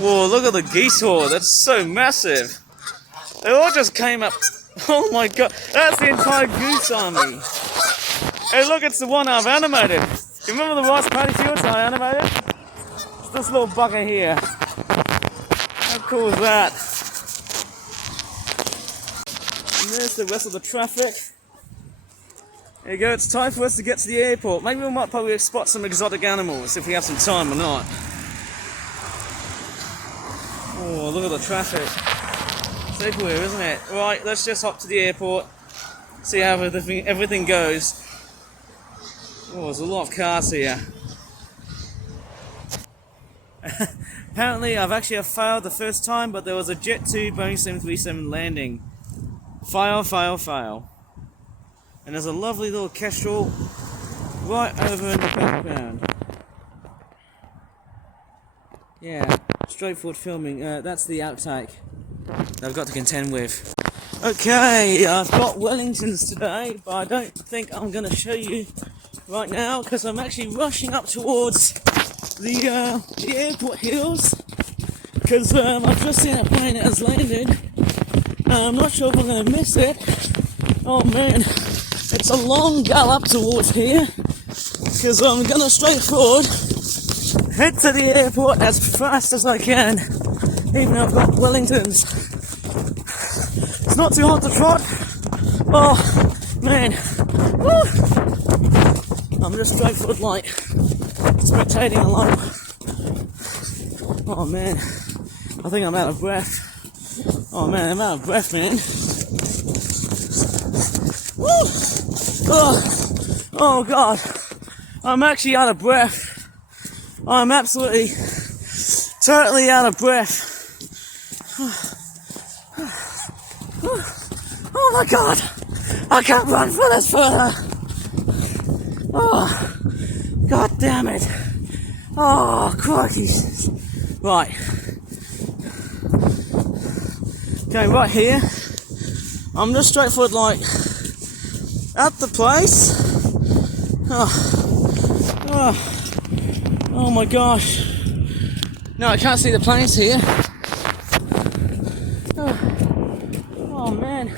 Whoa, look at the geese hoard. That's so massive. They all just came up. Oh my god, that's the entire goose army. Hey look, it's the one I've animated. You remember the rice paddy fields I animated? It's this little bugger here. How cool is that? And there's the rest of the traffic. There you go, it's time for us to get to the airport. Maybe we might probably spot some exotic animals if we have some time or not. Oh, look at the traffic. It's everywhere, isn't it? Right, let's just hop to the airport, see how everything goes. Oh, there's a lot of cars here. Apparently, I've actually failed the first time, but there was a Jet 2 Boeing 737 landing. Fail. And there's a lovely little kestrel right over in the background. Yeah, straightforward filming. That's the outtake that I've got to contend with. Okay, I've got Wellingtons today, but I don't think I'm going to show you right now because I'm actually rushing up towards the airport hills because I've just seen a plane that has landed. I'm not sure if I'm going to miss it. Oh man, it's a long gallop towards here because I'm going to straight forward, head to the airport as fast as I can, even though I've got Wellingtons. It's not too hot to trot. Oh man, woo! I'm just straight forward like spectating along. Oh man, I think I'm out of breath. Oh man, I'm out of breath, man. Woo! Oh god, I'm actually out of breath. I'm absolutely, totally out of breath. Oh my god, I can't run for this further. Oh, god damn it. Oh, crikey. Right. Okay, right here. I'm just straight forward like at the place. Oh my gosh. No, I can't see the planes here. Oh man.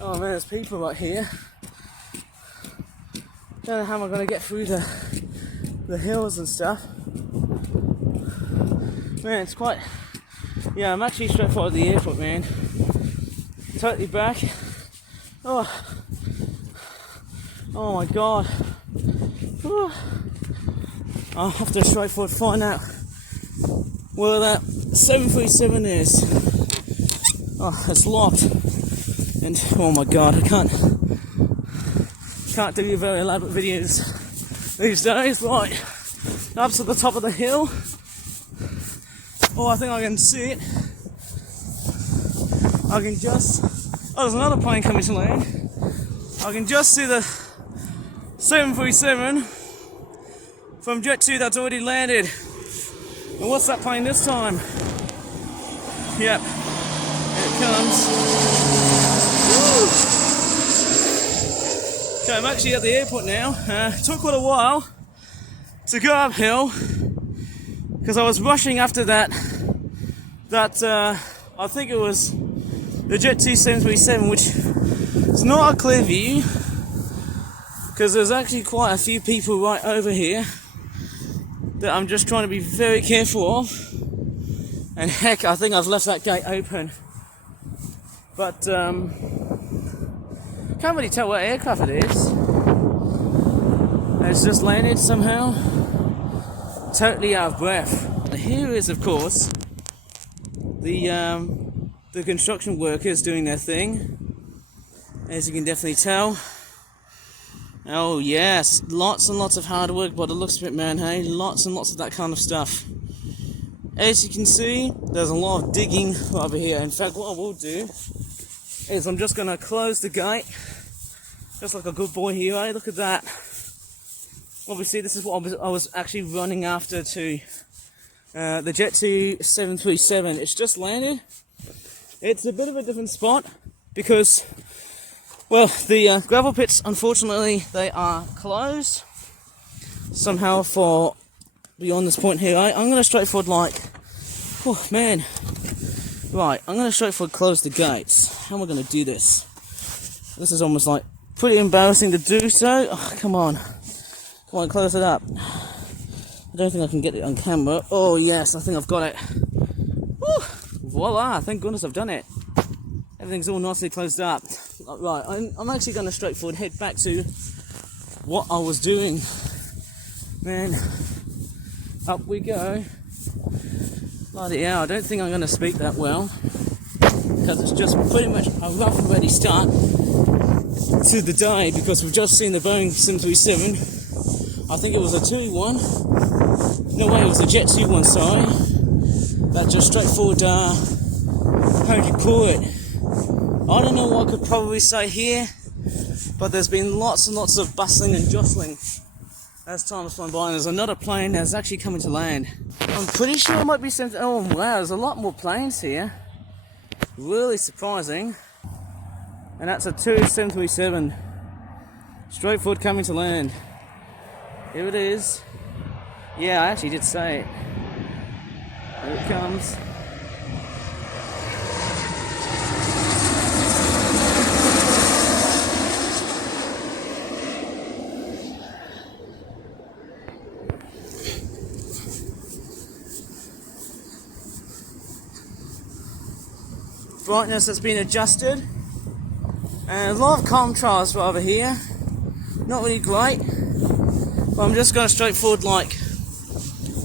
Oh man, there's people right here. Don't know how I'm going to get through the hills and stuff. Man, it's quite... Yeah, I'm actually straight forward to the airport, man. Totally back. Oh my god. I'll have to straight forward find out where that 737 is. Oh, it's locked. And oh my god, I can't do very elaborate videos these days. Right, up to the top of the hill. Oh, I think I can see it. I can just... Oh, there's another plane coming to land. I can just see the 737 from Jet 2 that's already landed. And what's that plane this time? Yep, here it comes. Woo! Okay, I'm actually at the airport now. It took quite a while to go uphill because I was rushing after that I think it was the Jet 2 737, which is not a clear view because there's actually quite a few people right over here that I'm just trying to be very careful of. And heck, I think I've left that gate open. But can't really tell what aircraft it is. It's just landed somehow. Totally out of breath. Here is, of course, the construction workers doing their thing, as you can definitely tell. Oh yes, lots and lots of hard work by the looks of it, man, hey? Lots and lots of that kind of stuff. As you can see, there's a lot of digging over here. In fact, what I will do is I'm just going to close the gate, just like a good boy here, eh? Look at that. Obviously, this is what I was actually running after to the Jet 2 737. It's just landed. It's a bit of a different spot because, well, the gravel pits, unfortunately, they are closed. somehow for beyond this point here. I'm gonna straightforward like, oh man, right, I'm gonna straightforward close the gates. How am I gonna do this? This is almost like pretty embarrassing to do so. Oh, come on, close it up. I don't think I can get it on camera. Oh yes, I think I've got it. Woo, voila, thank goodness I've done it. Everything's all nicely closed up. Right, I'm actually going to straightforward head back to what I was doing. Man, up we go. Bloody hell, I don't think I'm going to speak that well, because it's just pretty much a rough and ready start to the day, because we've just seen the Boeing 737. I think it was a TUI one. No way, it was a Jet 2 one, sorry. That just straightforward, how do you call it? I don't know what I could probably say here, but there's been lots and lots of bustling and jostling as time has gone by, and there's another plane that's actually coming to land. I'm pretty sure it might be something. Oh wow, there's a lot more planes here. Really surprising. And that's a TUI 737. Straightforward coming to land. Here it is. Yeah, I actually did say it. Here it comes. Brightness has been adjusted, and a lot of contrast rather here. Not really great, but I'm just going to straightforward like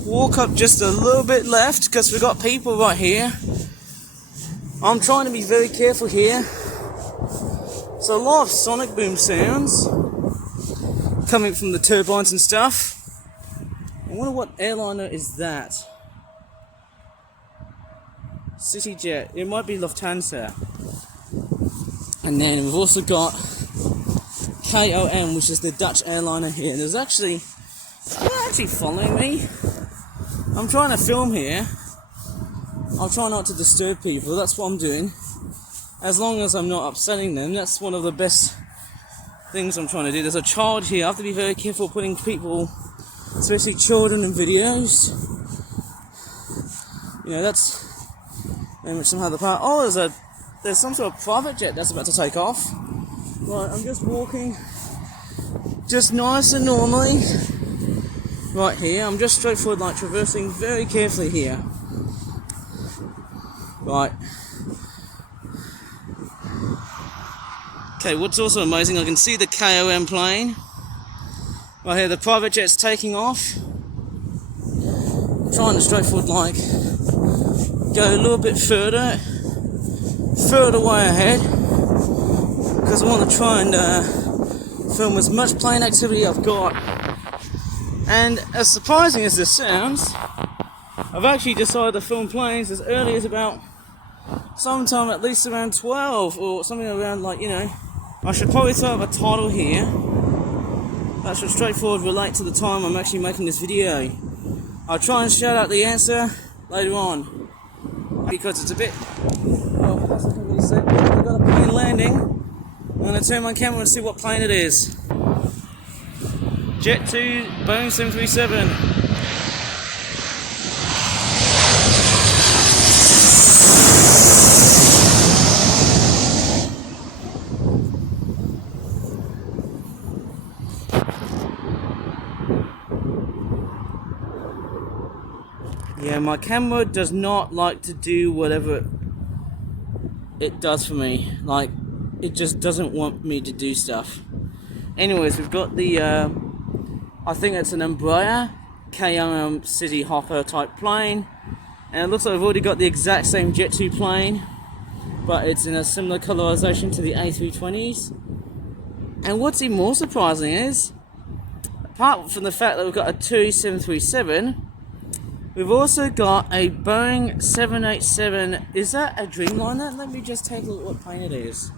walk up just a little bit left, because we've got people right here. I'm trying to be very careful here. So a lot of sonic boom sounds coming from the turbines and stuff. I wonder what airliner is that. CityJet, it might be Lufthansa. And then we've also got KOM, which is the Dutch airliner here. There's actually, they're actually following me. I'm trying to film here. I'll try not to disturb people, that's what I'm doing. As long as I'm not upsetting them, that's one of the best things I'm trying to do. There's a child here, I have to be very careful putting people, especially children, in videos. You know, that's very much somehow the part. Oh, there's some sort of private jet that's about to take off. Right, I'm just walking, just nice and normally. Right here, I'm just straightforward, like traversing very carefully here. Right. Okay, what's also amazing, I can see the KOM plane. Right here, the private jet's taking off. I'm trying to straightforward, like, go a little bit further way ahead, because I want to try and film as much plane activity I've got. And as surprising as this sounds, I've actually decided to film planes as early as about sometime at least around 12 or something around, like, you know. I should probably throw up a title here that should straightforward relate to the time I'm actually making this video. I'll try and shout out the answer later on, because it's a bit, well, as I can really say, we've got a plane landing. I'm going to turn my camera and see what plane it is. Jet 2, Boeing 737. Yeah, my camera does not like to do whatever it does for me. Like, it just doesn't want me to do stuff. Anyways, we've got the, I think it's an Embraer KLM City Hopper type plane. And it looks like we've already got the exact same Jet 2 plane, but it's in a similar colorization to the A320s. And what's even more surprising is, apart from the fact that we've got a TUI 737, we've also got a Boeing 787. Is that a Dreamliner? Let me just take a look at what plane it is.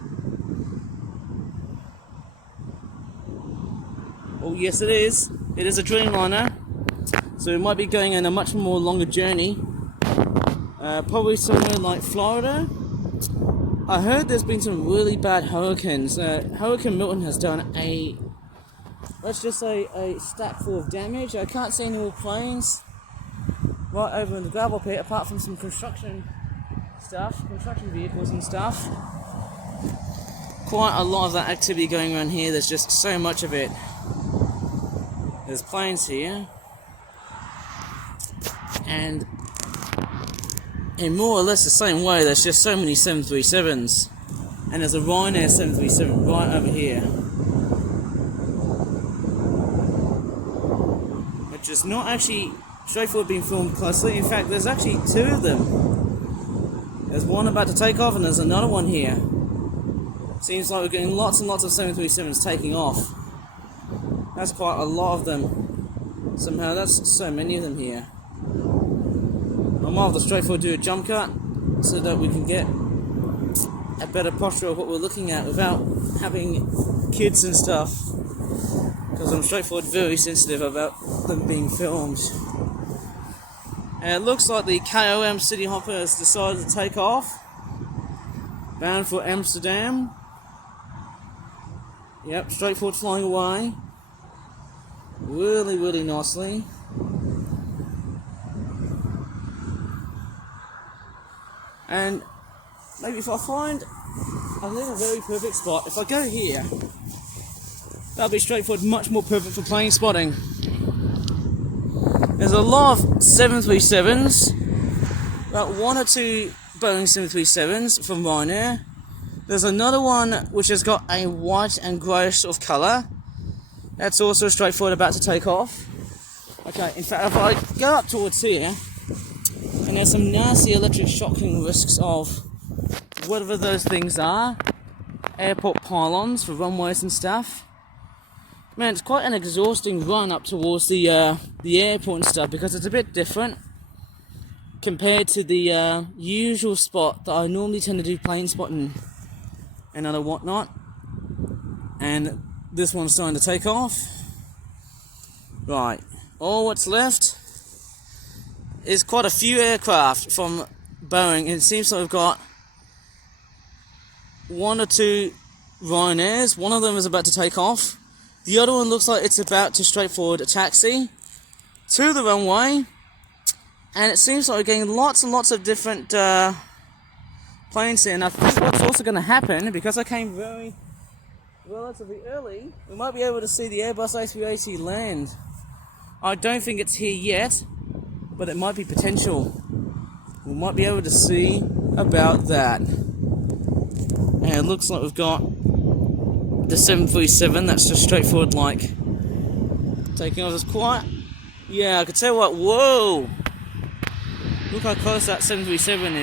Oh yes, it is. It is a Dreamliner. So we might be going on a much more longer journey. Probably somewhere like Florida. I heard there's been some really bad hurricanes. Hurricane Milton has done a let's just say, a stack full of damage. I can't see any more planes right over in the gravel pit, apart from some construction vehicles and stuff. Quite a lot of that activity going on here. There's just so much of it. There's planes here, and in more or less the same way, there's just so many 737s, and there's a Ryanair 737 right over here, which is not actually straightforward being filmed closely. In fact, there's actually two of them. There's one about to take off, and there's another one here. Seems like we're getting lots and lots of 737s taking off. That's quite a lot of them. Somehow that's so many of them here. I might have to straightforward do a jump cut so that we can get a better posture of what we're looking at without having kids and stuff, because I'm straightforward very sensitive about them being filmed. And it looks like the KOM City Hopper has decided to take off, bound for Amsterdam. Yep, straightforward flying away. Really, really nicely. And maybe if I find a very perfect spot, if I go here, that'll be straightforward, much more perfect for plane spotting. There's a lot of 737s, about one or two Boeing 737s from Ryanair. There's another one which has got a white and grey sort of colour. That's also straightforward, about to take off. Okay, in fact, if I go up towards here, and there's some nasty electric shocking risks of whatever those things are, airport pylons for runways and stuff. Man, it's quite an exhausting run up towards the airport and stuff, because it's a bit different compared to the usual spot that I normally tend to do plane spotting and other whatnot. And this one's starting to take off. Right, all what's left is quite a few aircraft from Boeing. It seems like we've got one or two Ryanairs. One of them is about to take off. The other one looks like it's about to straightforward taxi to the runway. And it seems like we're getting lots and lots of different planes here. And I think what's also going to happen, because I came relatively early, we might be able to see the Airbus A380 land. I don't think it's here yet, but it might be potential. We might be able to see about that. And it looks like we've got the 737, that's just straightforward, like taking off. It's quite, yeah, I could tell what, whoa! Look how close that 737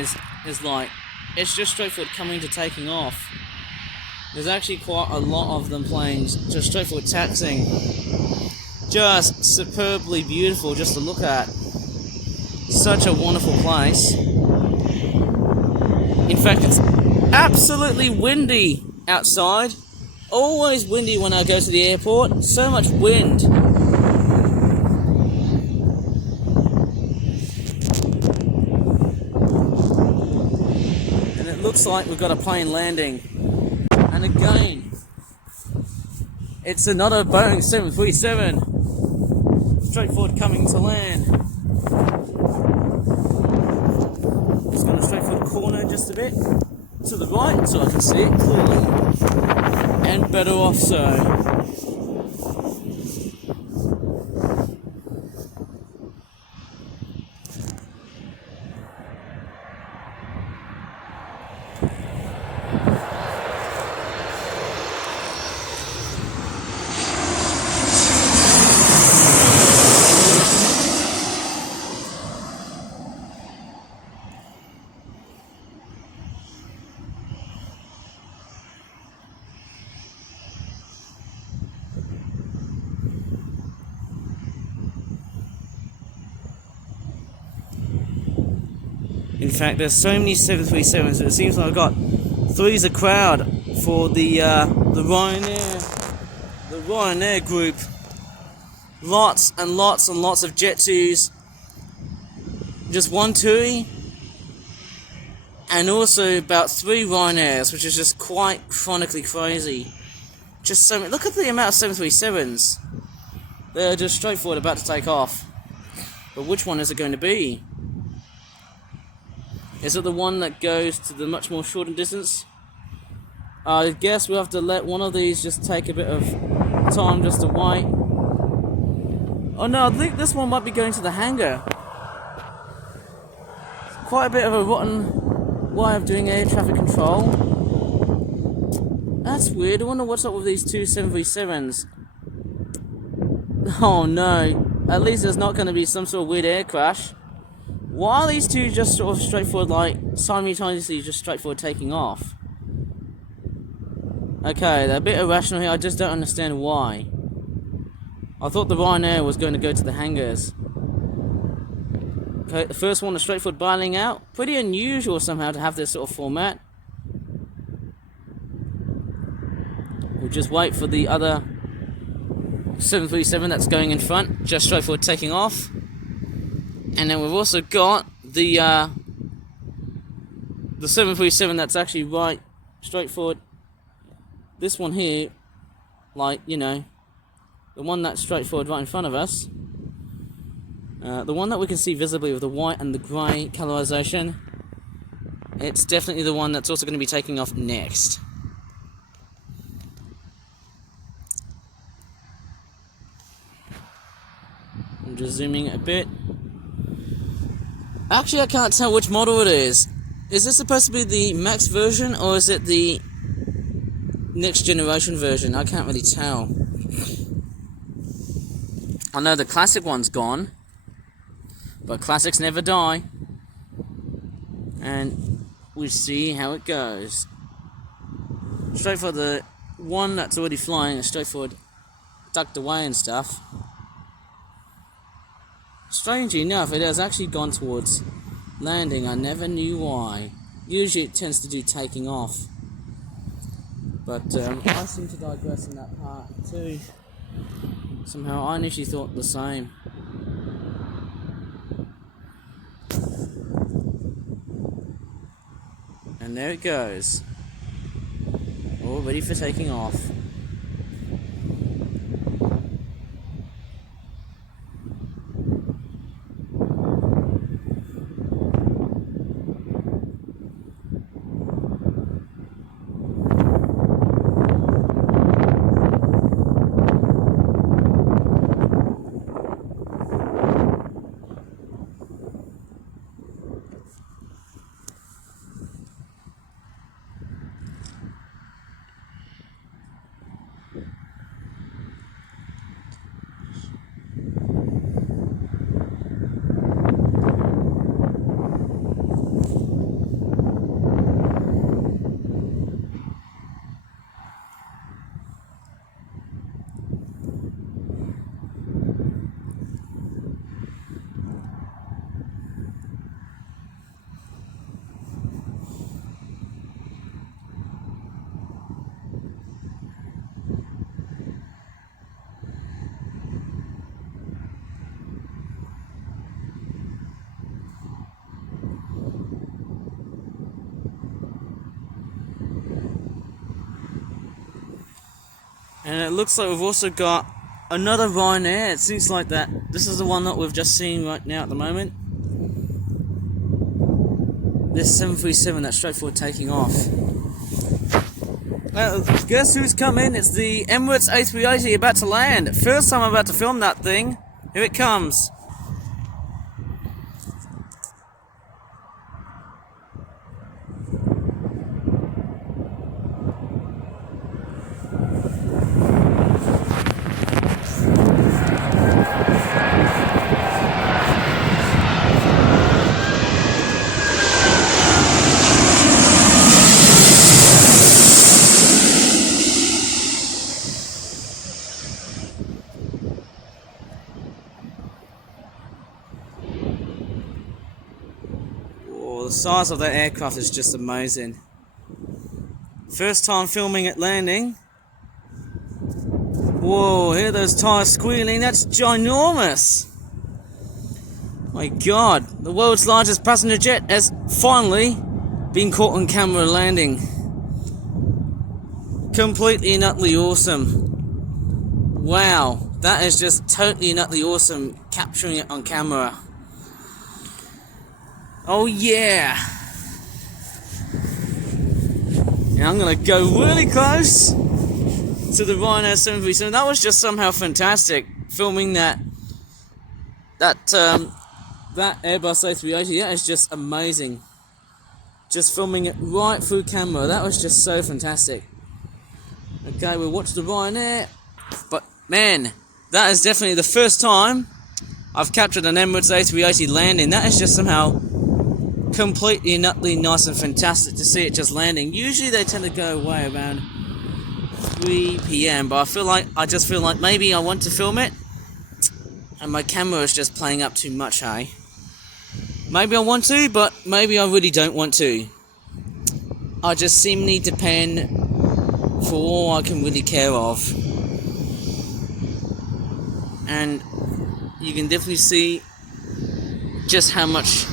is like. It's just straightforward coming to taking off. There's actually quite a lot of them planes just straightforward taxiing. Just superbly beautiful just to look at. Such a wonderful place. In fact, it's absolutely windy outside. Always windy when I go to the airport. So much wind. And it looks like we've got a plane landing. And again, it's another Boeing 737. Straightforward coming to land. Just going to straightforward corner just a bit to the right so I can see it clearly. And better off so. In fact, there's so many 737s that it seems like I've got three's a crowd for the Ryanair group. Lots and lots and lots of Jet 2s. Just one TUI. And also about 3 Ryanairs, which is just quite chronically crazy. just so many. Look at the amount of 737s. They're just straight forward about to take off. But which one is it going to be? Is it the one that goes to the much more shorter distance? I guess we'll have to let one of these just take a bit of time just to wait. Oh no, I think this one might be going to the hangar. It's quite a bit of a rotten way of doing air traffic control. That's weird. I wonder what's up with these two 737s. Oh no, at least there's not going to be some sort of weird air crash. Why are these two just sort of straightforward, like simultaneously just straightforward taking off? Okay, they're a bit irrational here, I just don't understand why. I thought the Ryanair was going to go to the hangars. Okay, the first one is straightforward bailing out. Pretty unusual somehow to have this sort of format. We'll just wait for the other 737 that's going in front, just straightforward taking off. And then we've also got the 737 that's actually right straightforward. This one here, like, you know, the one that's straightforward right in front of us. The one that we can see visibly with the white and the grey colorization. It's definitely the one that's also going to be taking off next. I'm just zooming a bit. Actually, I can't tell which model it is. Is this supposed to be the Max version, or is it the next generation version? I can't really tell. I know the classic one's gone, but classics never die. And we see how it goes. Straight for the one that's already flying, is straightforward ducked away and stuff. Strangely enough, it has actually gone towards landing. I never knew why. Usually it tends to do taking off. But I seem to digress in that part too. Somehow I initially thought the same. And there it goes. All ready for taking off. And it looks like we've also got another Ryanair. It seems like that this is the one that we've just seen right now at the moment. This 737 that's straightforward taking off. Guess who's come in? It's the Emirates A380 about to land. First time I'm about to film that thing. Here it comes. The size of that aircraft is just amazing. First time filming it landing. Whoa, hear those tires squealing, that's ginormous. My god, the world's largest passenger jet has finally been caught on camera landing. Completely and utterly awesome. Wow, that is just totally and utterly awesome, capturing it on camera. Oh yeah! And I'm gonna go really close to the Ryanair 737. That was just somehow fantastic, filming that Airbus A380. That is just amazing. Just filming it right through camera. That was just so fantastic. Okay, we'll watch the Ryanair. But man, that is definitely the first time I've captured an Emirates A380 landing. That is just somehow completely and utterly nice and fantastic to see it just landing. Usually they tend to go away around 3 PM, but I just feel like maybe I want to film it and my camera is just playing up too much, hey? Maybe I want to, but maybe I really don't want to. I just seemingly depend for all I can really care of. And you can definitely see just how much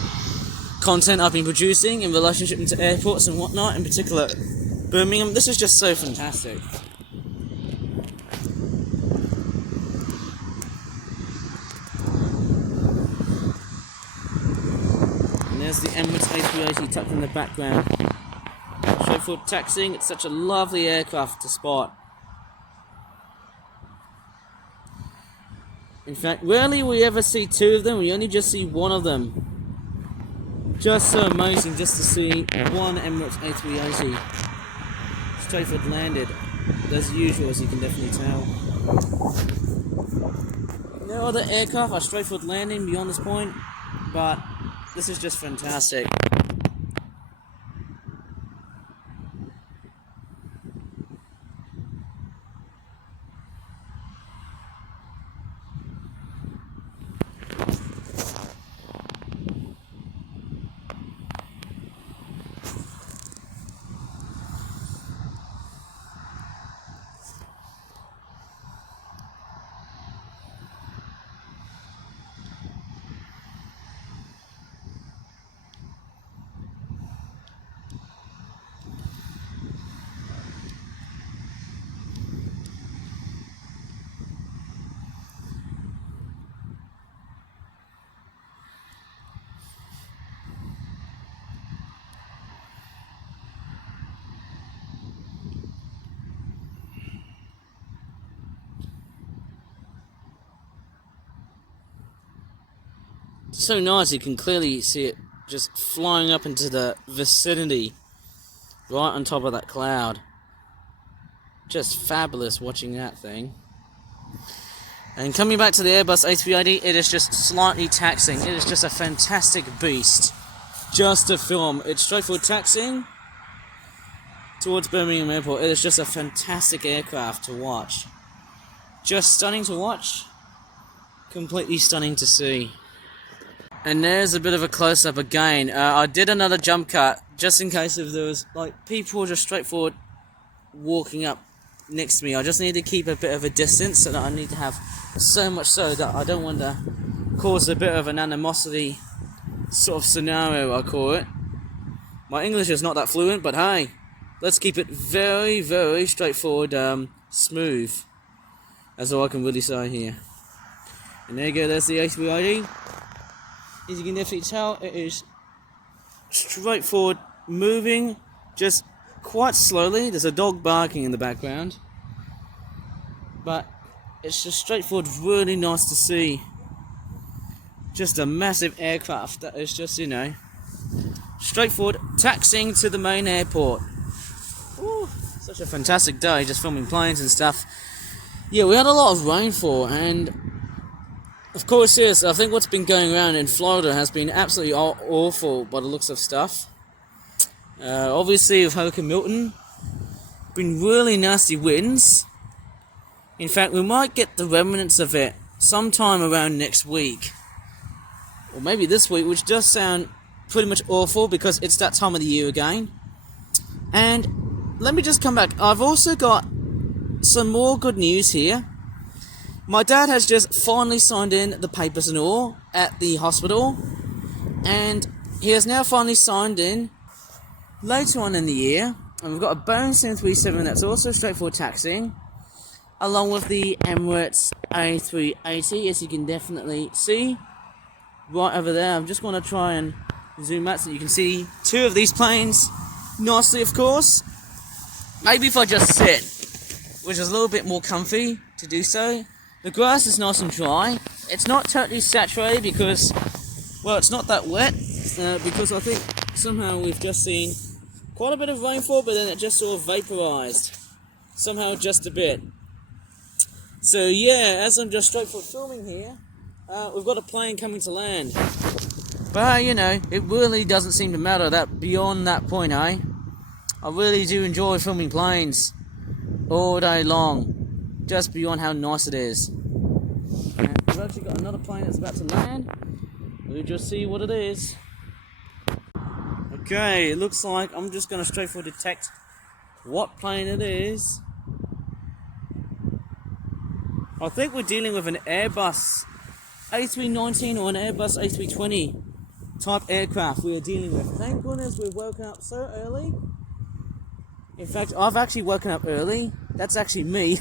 content I've been producing in relationship to airports and whatnot, in particular Birmingham. This is just so fantastic. And there's the Emirates A380 tucked in the background. Straightforward taxiing. It's such a lovely aircraft to spot. In fact, rarely we ever see two of them. We only just see one of them. Just so amazing just to see one Emirates A380 straightforward landed, as usual, as you can definitely tell. No other aircraft are straightforward landing beyond this point, but this is just fantastic. So nice, you can clearly see it just flying up into the vicinity, right on top of that cloud. Just fabulous watching that thing. And coming back to the Airbus A380, it is just slightly taxiing. It is just a fantastic beast just to film. It's straightforward taxiing towards Birmingham Airport. It is just a fantastic aircraft to watch. Just stunning to watch, completely stunning to see. And there's a bit of a close-up again. I did another jump cut, just in case if there was, like, people just straightforward walking up next to me. I just need to keep a bit of a distance, so that I need to have so much so that I don't want to cause a bit of an animosity sort of scenario, I call it. My English is not that fluent, but hey, let's keep it very, very straightforward, smooth. That's all I can really say here. And there you go, there's the A380. As you can definitely tell, it is straightforward moving, just quite slowly. There's a dog barking in the background, but it's just straightforward, really nice to see. Just a massive aircraft that is just, you know, straightforward taxiing to the main airport. Ooh, such a fantastic day, just filming planes and stuff. Yeah, we had a lot of rainfall, and of course, yes, I think what's been going around in Florida has been absolutely awful by the looks of stuff. Obviously, with Hurricane Milton, been really nasty winds. In fact, we might get the remnants of it sometime around next week. Or maybe this week, which does sound pretty much awful because it's that time of the year again. And let me just come back. I've also got some more good news here. My dad has just finally signed in the papers and all at the hospital, and he has now finally signed in later on in the year And we've got a Boeing 737 that's also straightforward taxiing, along with the Emirates A380, as you can definitely see right over there. I'm just going to try and zoom out so you can see two of these planes nicely, of course. Maybe if I just sit, which is a little bit more comfy to do so. The grass is nice and dry. It's not totally saturated because, well, it's not that wet, because I think somehow we've just seen quite a bit of rainfall, but then it just sort of vaporized. Somehow just a bit. So yeah, as I'm just straightforward filming here, we've got a plane coming to land. But you know, it really doesn't seem to matter that beyond that point, eh? I really do enjoy filming planes all day long, just beyond how nice it is. And we've actually got another plane that's about to land. We'll just see what it is. Okay, it looks like I'm just going to straightforward detect what plane it is. I think we're dealing with an Airbus A380 or an Airbus A320 type aircraft we are dealing with. Thank goodness we've woken up so early. In fact, I've actually woken up early. That's actually me.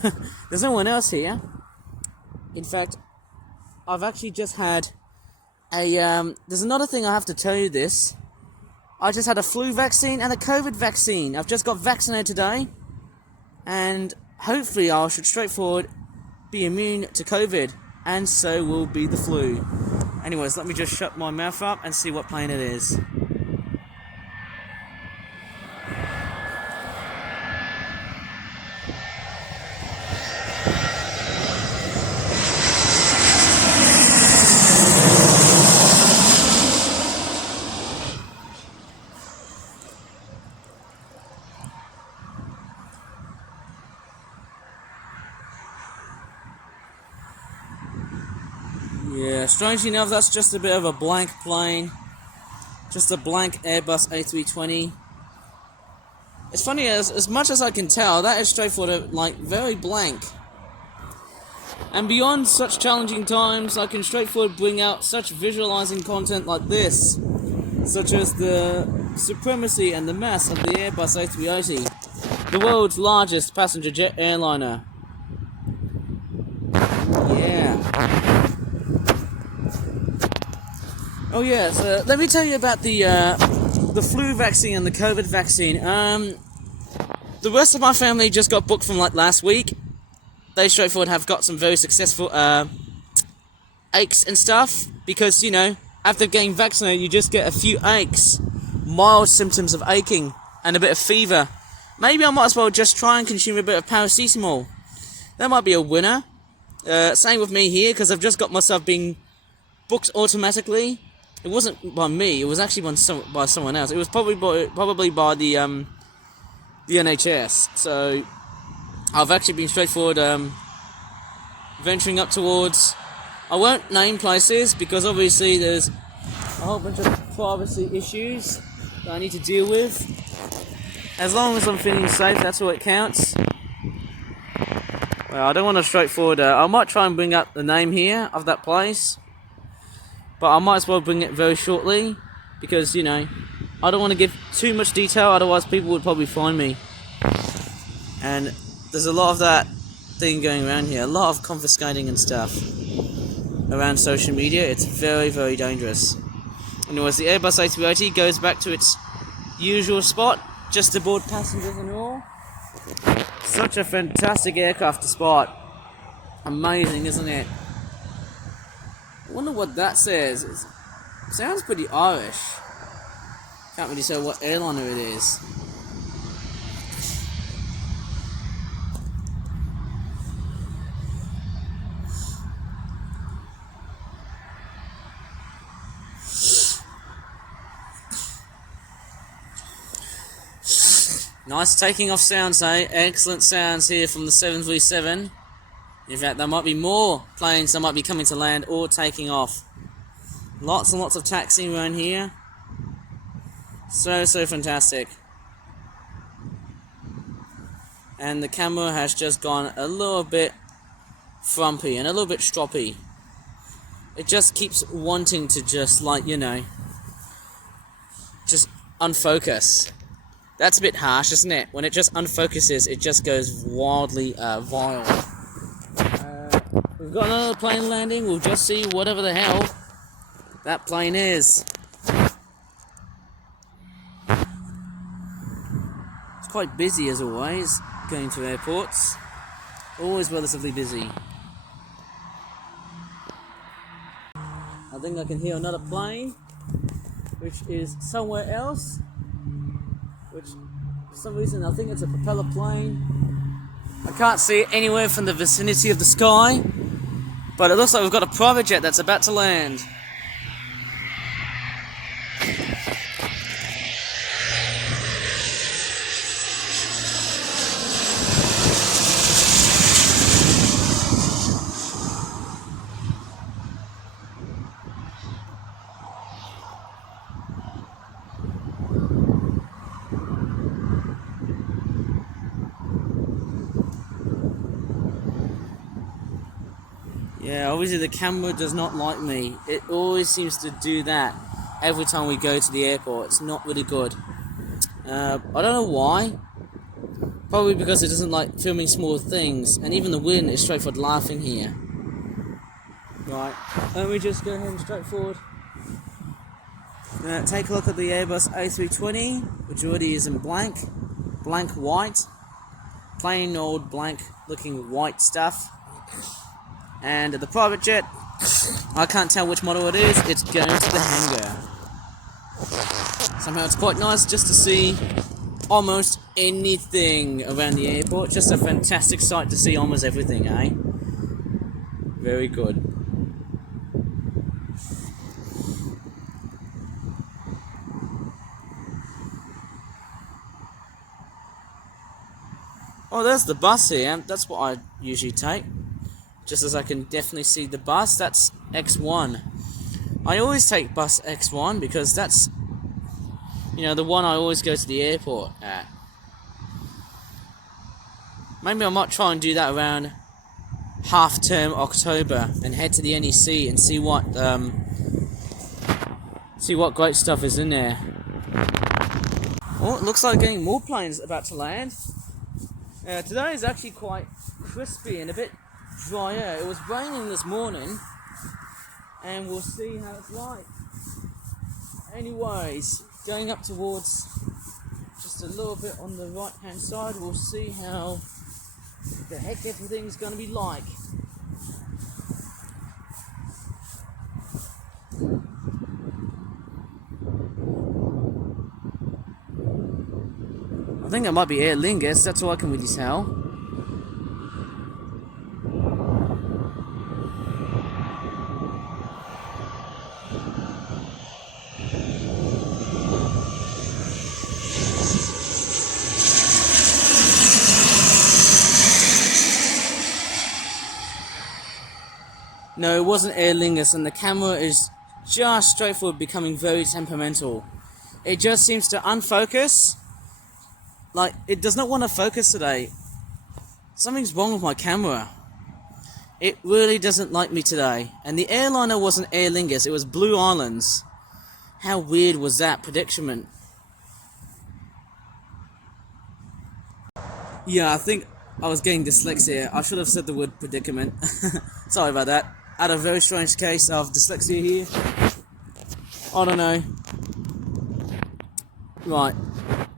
There's no one else here. In fact, I've actually just had a... there's another thing I have to tell you this. I just had a flu vaccine and a COVID vaccine. I've just got vaccinated today. And hopefully I should straightforward be immune to COVID. And so will be the flu. Anyways, let me just shut my mouth up and see what plane it is. Yeah, strangely enough, that's just a bit of a blank plane. Just a blank Airbus A320. It's funny, as much as I can tell, that is straightforward, like, very blank. And beyond such challenging times, I can straightforward bring out such visualizing content like this. Such as the supremacy and the mass of the Airbus A380. The world's largest passenger jet airliner. Yeah. Oh yeah, so let me tell you about the flu vaccine and the COVID vaccine. The rest of my family just got booked from like last week. They straightforward have got some very successful aches and stuff, because you know, after getting vaccinated you just get a few aches, mild symptoms of aching and a bit of fever. Maybe I might as well just try and consume a bit of paracetamol. That might be a winner. Same with me here, because I've just got myself being booked automatically. It wasn't by me, it was actually by someone else. It was probably by the NHS. So I've actually been straightforward venturing up towards... I won't name places because obviously there's a whole bunch of privacy issues that I need to deal with. As long as I'm feeling safe, that's all it counts. Well, I don't want to straightforward... I might try and bring up the name here of that place. But I might as well bring it very shortly, because, you know, I don't want to give too much detail, otherwise people would probably find me. And there's a lot of that thing going around here, a lot of confiscating and stuff around social media. It's very, very dangerous. Anyways, the Airbus A380 goes back to its usual spot, just to board passengers and all. Such a fantastic aircraft to spot. Amazing, isn't it? I wonder what that says. It sounds pretty Irish. Can't really say what airliner it is. Nice taking off sounds, eh? Excellent sounds here from the 737. In fact, there might be more planes that might be coming to land or taking off. Lots and lots of taxiing around here. So fantastic. And the camera has just gone a little bit frumpy and a little bit stroppy. It just keeps wanting to just, like, you know, just unfocus. That's a bit harsh, isn't it? When it just unfocuses, it just goes wildly vile. We've got another plane landing. We'll just see whatever the hell that plane is. It's quite busy as always, going to airports. Always relatively busy. I think I can hear another plane, which is somewhere else. Which, for some reason, I think it's a propeller plane. I can't see it anywhere from the vicinity of the sky, but it looks like we've got a private jet that's about to land. Yeah, obviously the camera does not like me. It always seems to do that every time we go to the airport. It's not really good. I don't know why. Probably because it doesn't like filming small things, and even the wind is straight forward laughing here. Right, let me just go ahead and straight forward. Take a look at the Airbus A380, which already is in blank white. Plain old blank looking white stuff. And the private jet, I can't tell which model it is, it's going to the hangar. Somehow it's quite nice just to see almost anything around the airport. Just a fantastic sight to see almost everything, eh? Very good. Oh, there's the bus here. That's what I usually take. Just as I can definitely see the bus, that's X1. I always take bus X1 because that's, you know, the one I always go to the airport at. Maybe I might try and do that around half-term October and head to the NEC and see what great stuff is in there. Oh, it looks like getting more planes about to land. Today is actually quite crispy and a bit drier. It was raining this morning, and we'll see how it's like. Anyways, going up towards just a little bit on the right hand side, we'll see how the heck everything's going to be like. I think that might be Aer Lingus, that's all I can really tell. No, it wasn't Aer Lingus, and the camera is just straightforward becoming very temperamental. It just seems to unfocus. Like, it does not want to focus today. Something's wrong with my camera. It really doesn't like me today. And the airliner wasn't Aer Lingus, it was Blue Islands. How weird was that predicament? Yeah, I think I was getting dyslexia. I should have said the word predicament. Sorry about that. I had a very strange case of dyslexia here. I don't know. Right.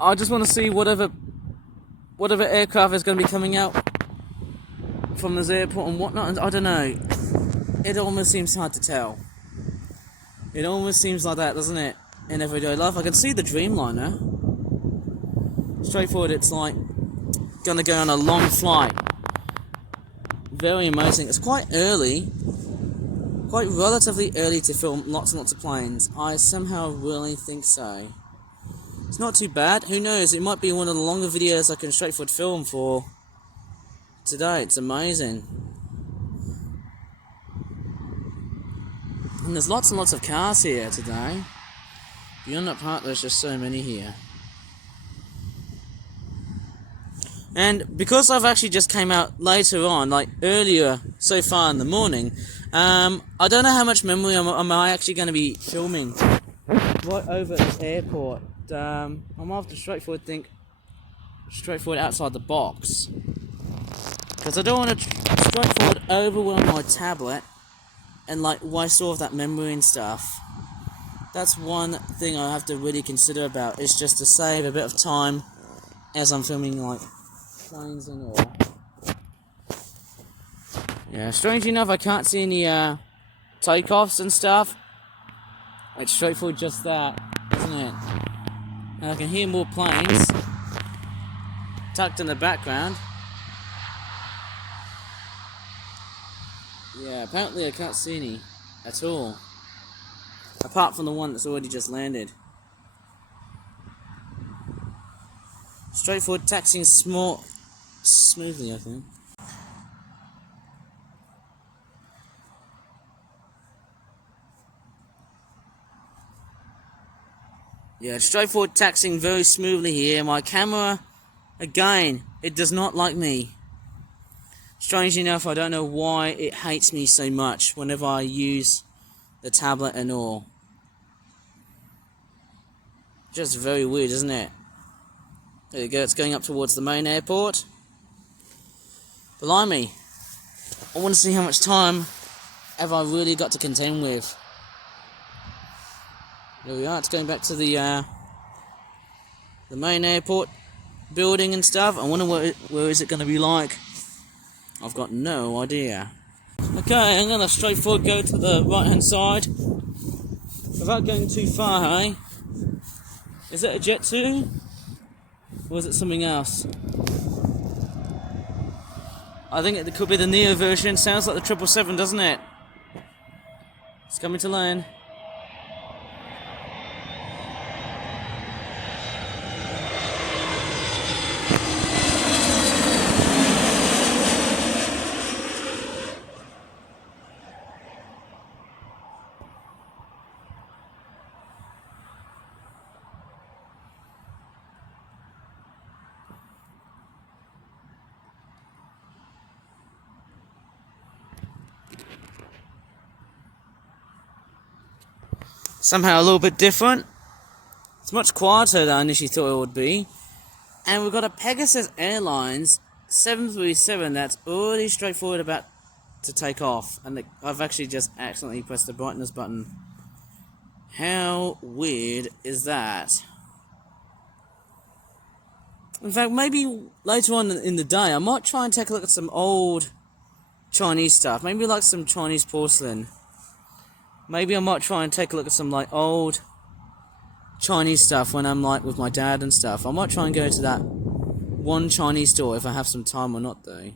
I just want to see whatever aircraft is going to be coming out from this airport and whatnot. And I don't know. It almost seems hard to tell. It almost seems like that, doesn't it? In everyday life. I can see the Dreamliner. Straightforward, it's like going to go on a long flight. Very amazing. It's quite early. Quite relatively early to film lots and lots of planes. I somehow really think so. It's not too bad. Who knows? It might be one of the longer videos I can straightforward film for today. It's amazing. And there's lots and lots of cars here today. Beyond that part, there's just so many here. And because I've actually just came out later on, like earlier so far in the morning, I don't know how much memory am I actually going to be filming right over at this airport. I might have to straightforward think, straightforward outside the box. Because I don't want to straightforward overwhelm my tablet and like waste all of that memory and stuff. That's one thing I have to really consider about, is just to save a bit of time as I'm filming like planes and all. Yeah, strangely enough I can't see any takeoffs and stuff. It's straightforward just that, isn't it? And I can hear more planes tucked in the background. Yeah, apparently I can't see any at all. Apart from the one that's already just landed. Straightforward taxiing smoothly, I think. Yeah, straightforward taxiing very smoothly here. My camera, again, it does not like me. Strangely enough, I don't know why it hates me so much whenever I use the tablet and all. Just very weird, isn't it? There you go, it's going up towards the main airport. Blimey, I want to see how much time have I really got to contend with. There we are, it's going back to the main airport building and stuff. I wonder where is it going to be like. I've got no idea. Okay, I'm going to straightforward go to the right hand side without going too far, hey? Is it a Jet 2? Or is it something else? I think it could be the Neo version. Sounds like the 777, doesn't it? It's coming to land. Somehow a little bit different. It's much quieter than I initially thought it would be. And we've got a Pegasus Airlines 737 that's already straightforward about to take off. And I've actually just accidentally pressed the brightness button. How weird is that? In fact, maybe later on in the day I might try and take a look at some old Chinese stuff. Maybe like some Chinese porcelain. Maybe I might try and take a look at some like old Chinese stuff when I'm like with my dad and stuff. I might try and go to that one Chinese store if I have some time or not though.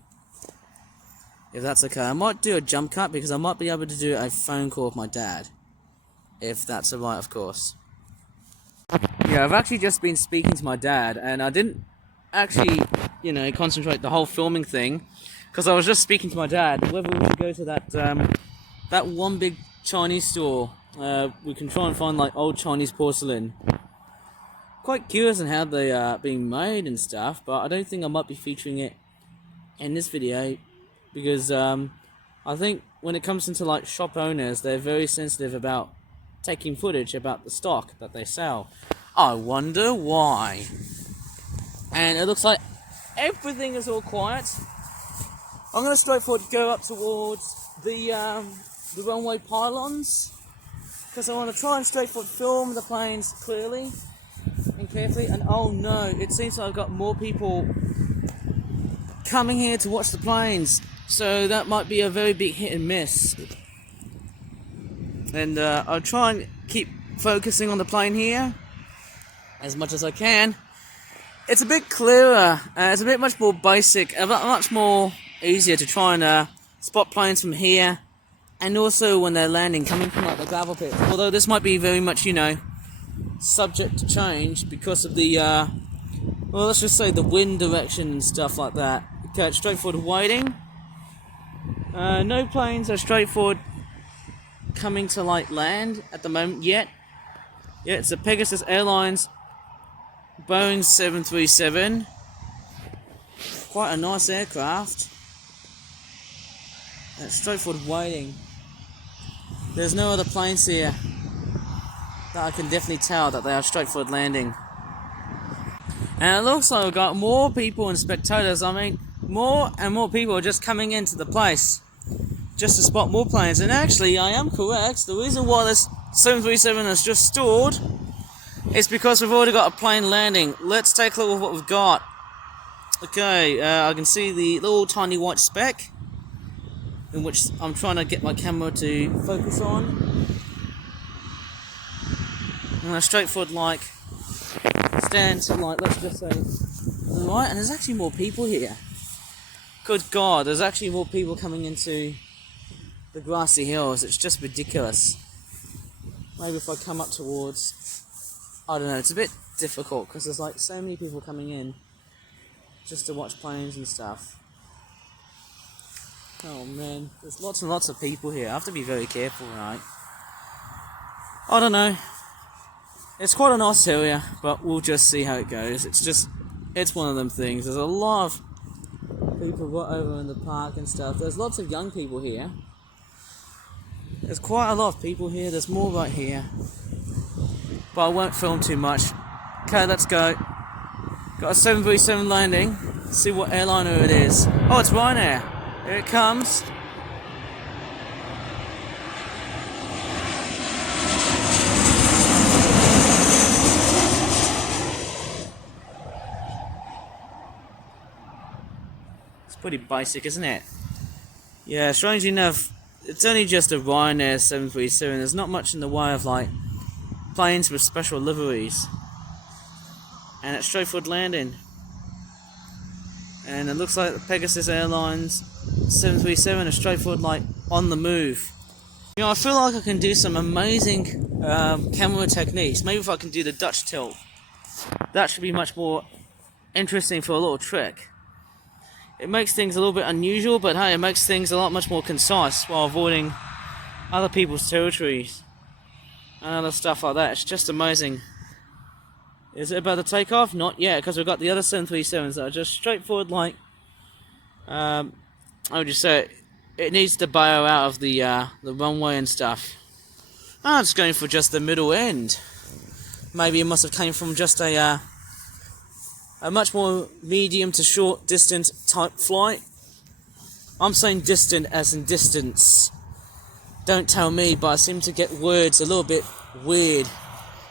If that's okay. I might do a jump cut because I might be able to do a phone call with my dad. If that's alright, of course. Yeah, I've actually just been speaking to my dad and I didn't actually, concentrate the whole filming thing because I was just speaking to my dad whether we should go to that one big Chinese store. We can try and find like old Chinese porcelain. Quite curious on how they are being made and stuff, but I don't think I might be featuring it in this video because I think when it comes into like shop owners, they're very sensitive about taking footage about the stock that they sell. I wonder why. And it looks like everything is all quiet. I'm going to straightforward go up towards the runway pylons because I want to try and straightforward film the planes clearly and carefully. And oh no, it seems like I've got more people coming here to watch the planes, so that might be a very big hit and miss. And I'll try and keep focusing on the plane here as much as I can. It's a bit clearer, it's a bit much more basic, much more easier to try and spot planes from here. And also when they're landing, coming from like the gravel pit. Although this might be very much, subject to change because of the, well, let's just say the wind direction and stuff like that. Okay, it's straightforward waiting. No planes are straightforward coming to like land at the moment yet. Yeah, it's a Pegasus Airlines Boeing 737. Quite a nice aircraft. It's straightforward waiting. There's no other planes here that I can definitely tell that they are straightforward landing. And it looks like we've got more people and spectators. I mean, more and more people are just coming into the place just to spot more planes. And actually, I am correct. The reason why this 737 is just stored is because we've already got a plane landing. Let's take a look at what we've got. Okay, I can see the little tiny white speck in which I'm trying to get my camera to focus on. And a straightforward like stand like, let's just say, right, and there's actually more people here. Good God, there's actually more people coming into the grassy hills. It's just ridiculous. Maybe if I come up towards, I don't know, it's a bit difficult because there's like so many people coming in just to watch planes and stuff. Oh man, there's lots and lots of people here. I have to be very careful, right? I don't know. It's quite a nice area, but we'll just see how it goes. It's one of them things. There's a lot of people right over in the park and stuff. There's lots of young people here. There's quite a lot of people here. There's more right here. But I won't film too much. Okay, let's go. Got a 737 landing. Let's see what airliner it is. Oh, it's Ryanair. Here it comes. It's pretty basic, isn't it? Yeah, strangely enough, it's only just a Ryanair 737. There's not much in the way of like planes with special liveries. And it's straightforward landing. And it looks like the Pegasus Airlines 737 is straightforward like on the move. You know, I feel like I can do some amazing camera techniques. Maybe if I can do the Dutch tilt. That should be much more interesting for a little trick. It makes things a little bit unusual, but hey, it makes things a lot much more concise while avoiding other people's territories and other stuff like that. It's just amazing. Is it about to take off? Not yet, because we've got the other 737s that are just straightforward like, I would just say, it needs to bow out of the runway and stuff. I'm just going for just the middle end. Maybe it must have came from just a much more medium to short distance type flight. I'm saying distant as in distance. Don't tell me, but I seem to get words a little bit weird,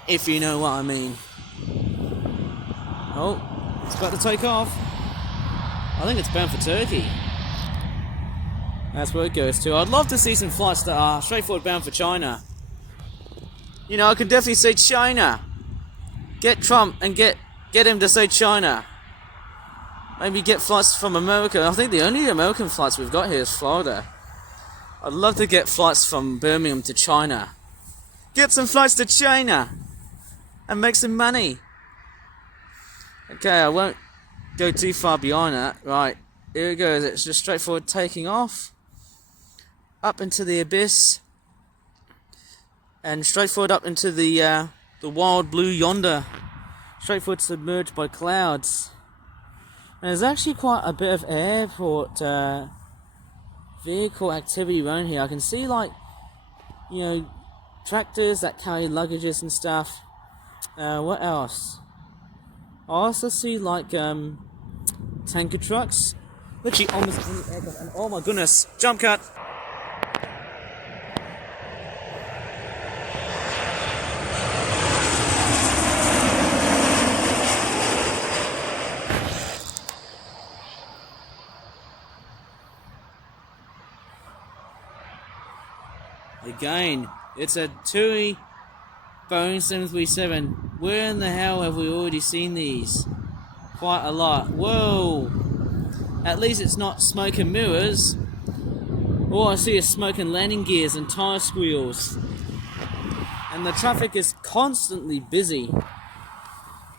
if you know what I mean. Oh, it's about to take off. I think it's bound for Turkey. That's where it goes to. I'd love to see some flights that are straightforward bound for China. You know, I could definitely say China. Get Trump and get him to say China. Maybe get flights from America. I think the only American flights we've got here is Florida. I'd love to get flights from Birmingham to China. Get some flights to China and make some money. Okay, I won't go too far beyond that. Right, here it goes. It's just straightforward taking off. Up into the abyss. And straightforward up into the wild blue yonder. Straightforward submerged by clouds. And there's actually quite a bit of airport vehicle activity around here. I can see like, you know, tractors that carry luggages and stuff. What else? I also see like tanker trucks. Literally almost any aircraft. And oh my goodness, jump cut! Again, it's a TUI Boeing 737. Where in the hell have we already seen these? Quite a lot. Whoa! At least it's not smoke and mirrors. All I see is smoke and landing gears and tyre squeals. And the traffic is constantly busy.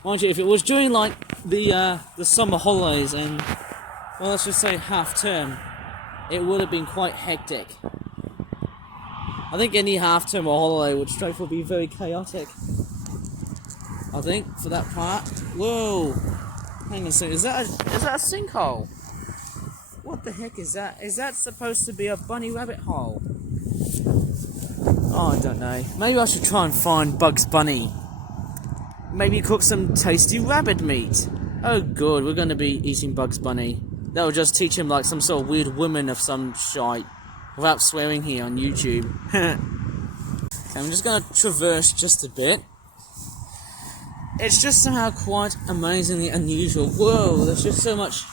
Mind you, if it was during like the summer holidays and, well, let's just say half term, it would have been quite hectic. I think any half-term or holiday would straightforward be very chaotic. I think, for that part. Whoa! Hang on a second, is that a sinkhole? What the heck is that? Is that supposed to be a bunny rabbit hole? Oh, I don't know. Maybe I should try and find Bugs Bunny. maybe cook some tasty rabbit meat. Oh good, we're gonna be eating Bugs Bunny. That'll just teach him like some sort of weird woman of some shite. Without swearing here on YouTube. I'm just gonna traverse just a bit. It's just somehow quite amazingly unusual. Whoa, there's just so much.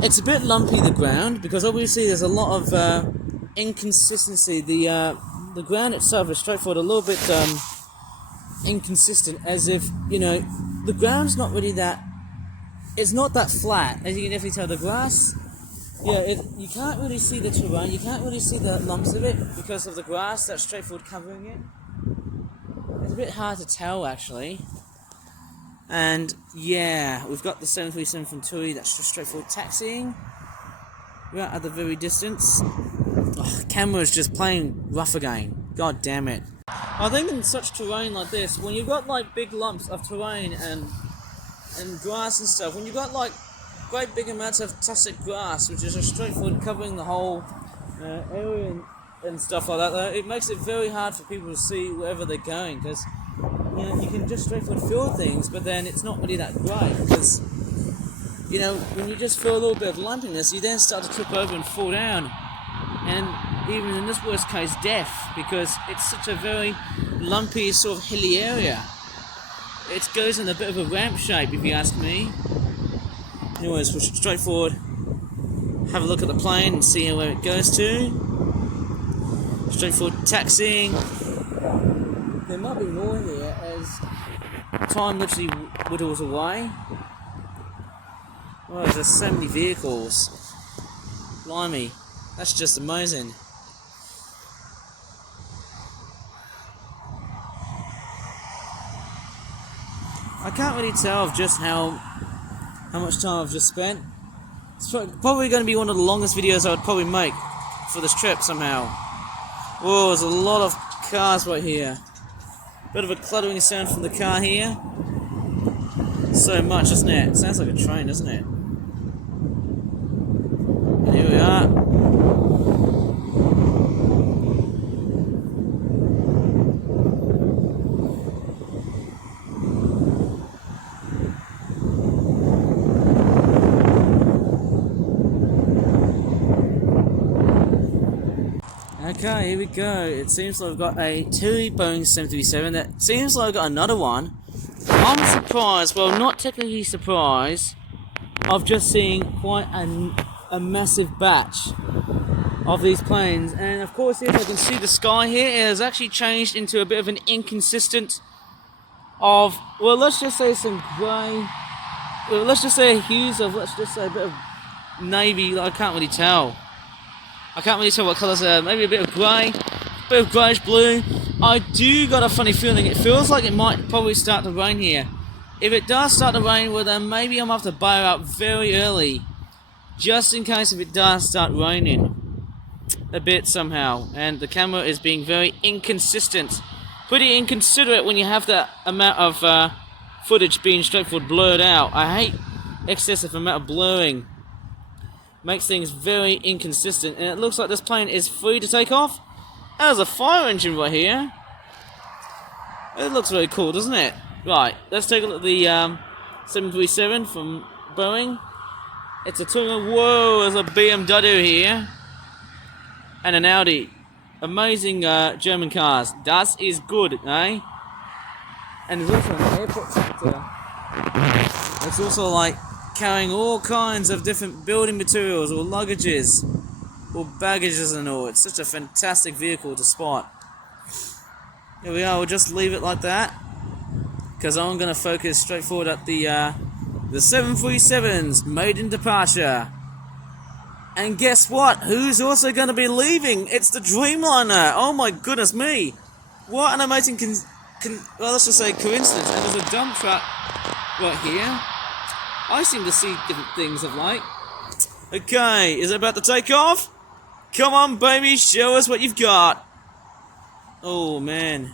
It's a bit lumpy, the ground, because obviously there's a lot of inconsistency. The ground itself is straightforward, a little bit inconsistent, as if, you know, the ground's not really that. It's not that flat, as you can definitely tell. The grass, yeah, you can't really see the terrain, you can't really see the lumps of it because of the grass that's straightforward covering it. It's a bit hard to tell, actually. And yeah, we've got the 737 from TUI that's just straightforward taxiing. We're out at the very distance. Oh, the camera's just playing rough again. God damn it. I think in such terrain like this, when you've got like big lumps of terrain and grass and stuff, when you've got like great big amounts of tussock grass, which is just straightforward covering the whole area and stuff like that, it makes it very hard for people to see wherever they're going, because you know, you can just straightforward feel things, but then it's not really that great, because you know, when you just feel a little bit of lumpiness, you then start to trip over and fall down, and even in this worst case, death, because it's such a very lumpy sort of hilly area. It goes in a bit of a ramp shape, if you ask me. Anyways, we'll straightforward have a look at the plane and see where it goes to. Straightforward taxiing. There might be more here as time literally whittles away. Well, there's so many vehicles. Blimey, that's just amazing. I can't really tell just how much time I've just spent. It's probably going to be one of the longest videos I would probably make for this trip somehow. Whoa, there's a lot of cars right here. Bit of a cluttering sound from the car here. So much, isn't it? It sounds like a train, doesn't it? And here we are. Okay, here we go. It seems like I've got a TUI Boeing 737. That seems like I've got another one. I'm surprised, well, not technically surprised, of just seeing quite a massive batch of these planes. And of course, if I can see the sky here, it has actually changed into a bit of an inconsistent of, well, let's just say some grey, well, let's just say hues of, let's just say a bit of navy. I can't really tell. I can't really tell what colours are. Maybe a bit of grey, a bit of greyish blue. I do got a funny feeling. It feels like it might probably start to rain here. If it does start to rain, well then maybe I'm going to have to bail out very early, just in case if it does start raining a bit somehow. And the camera is being very inconsistent. Pretty inconsiderate when you have that amount of footage being straightforward blurred out. I hate excessive amount of blurring. Makes things very inconsistent, and it looks like this plane is free to take off. There's a fire engine right here. It looks very cool, doesn't it? Right, let's take a look at the 737 from Boeing. It's a Touring. Whoa, there's a BMW here. And an Audi. Amazing German cars. Das is good, eh? And there's also an airport sector. It's also like carrying all kinds of different building materials or luggages or baggages and all. It's such a fantastic vehicle to spot. Here we are, we'll just leave it like that, because I'm going to focus straightforward at the 737's maiden departure. And guess what? Who's also going to be leaving? It's the Dreamliner. Oh my goodness me. What an amazing well, let's just say coincidence. And there's a dump truck right here. I seem to see different things of late. Okay, is it about to take off? Come on, baby, show us what you've got. Oh, man.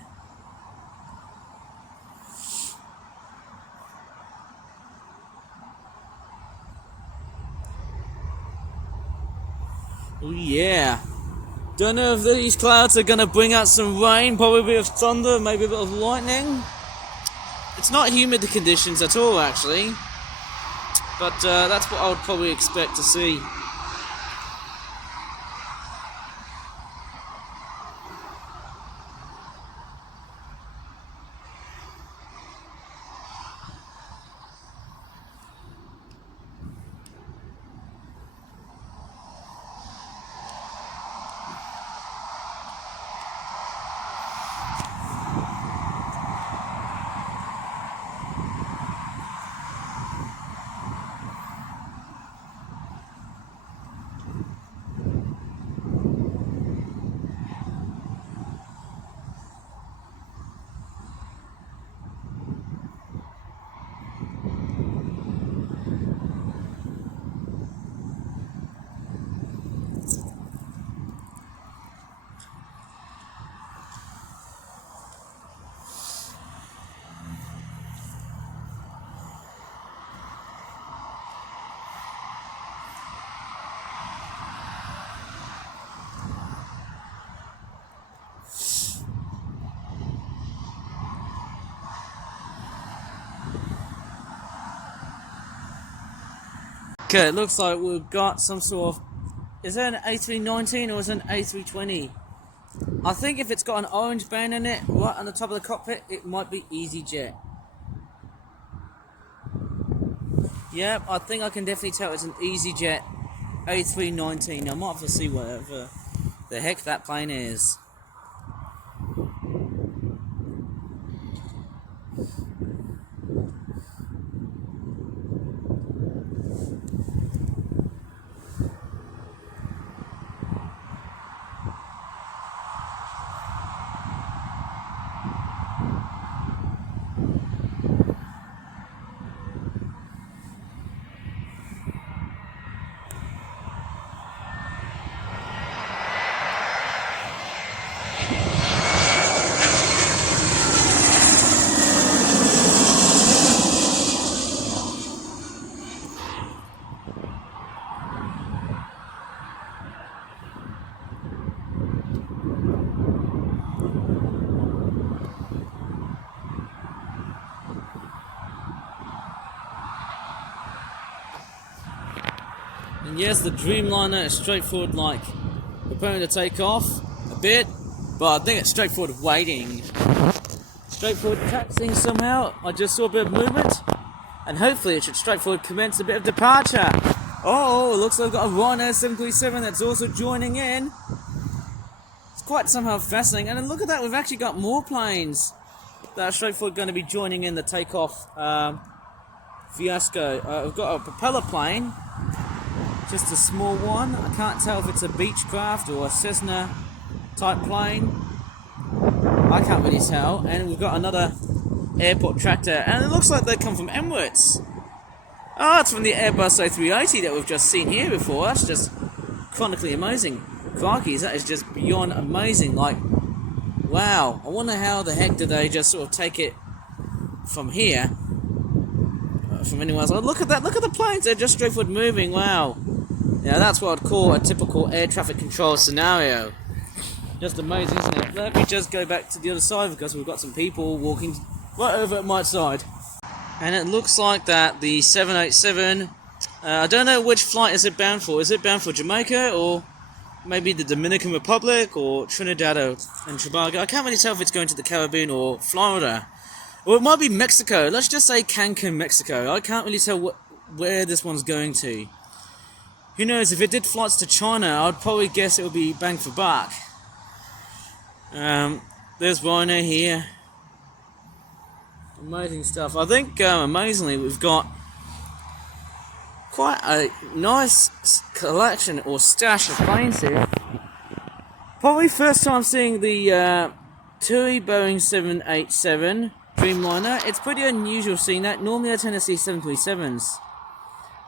Oh, yeah. Don't know if these clouds are going to bring out some rain, probably a bit of thunder, maybe a bit of lightning. It's not humid conditions at all, actually, but that's what I would probably expect to see. Okay, it looks like we've got some sort of... Is it an A319 or is it an A320? I think if it's got an orange band in it, right on the top of the cockpit, it might be EasyJet. Yep, I think I can definitely tell it's an EasyJet A319. I might have to see whatever the heck that plane is. And yes, the Dreamliner is straightforward, like preparing to take off a bit, but I think it's straightforward waiting. Straightforward taxiing somehow. I just saw a bit of movement, and hopefully it should straightforward commence a bit of departure. Oh, it looks like we've got a Ryanair 737 that's also joining in. It's quite somehow fascinating. And then look at that, we've actually got more planes that are straightforward going to be joining in the takeoff fiasco. We've got a propeller plane. Just a small one. I can't tell if it's a Beechcraft or a Cessna type plane. I can't really tell. And we've got another airport tractor, and it looks like they come from Emirates. Oh, it's from the Airbus A380 that we've just seen here before. That's just chronically amazing. Crikey, that is just beyond amazing. Like, wow. I wonder how the heck did they just sort of take it from here, from anywhere else. Oh, look at that. Look at the planes. They're just straightforward moving. Wow. Yeah, that's what I'd call a typical air traffic control scenario. Just amazing, isn't it? Let me just go back to the other side because we've got some people walking right over at my side. And it looks like that the 787, I don't know which flight is it bound for. Is it bound for Jamaica or maybe the Dominican Republic or Trinidad and Tobago? I can't really tell if it's going to the Caribbean or Florida. Or it might be Mexico. Let's just say Cancun, Mexico. I can't really tell where this one's going to. Who knows, if it did flights to China, I'd probably guess it would be bang for buck. There's Ryanair here. Amazing stuff. I think, amazingly, we've got quite a nice collection or stash of planes here. Probably first time seeing the TUI Boeing 787 Dreamliner. It's pretty unusual seeing that. Normally I tend to see 737s.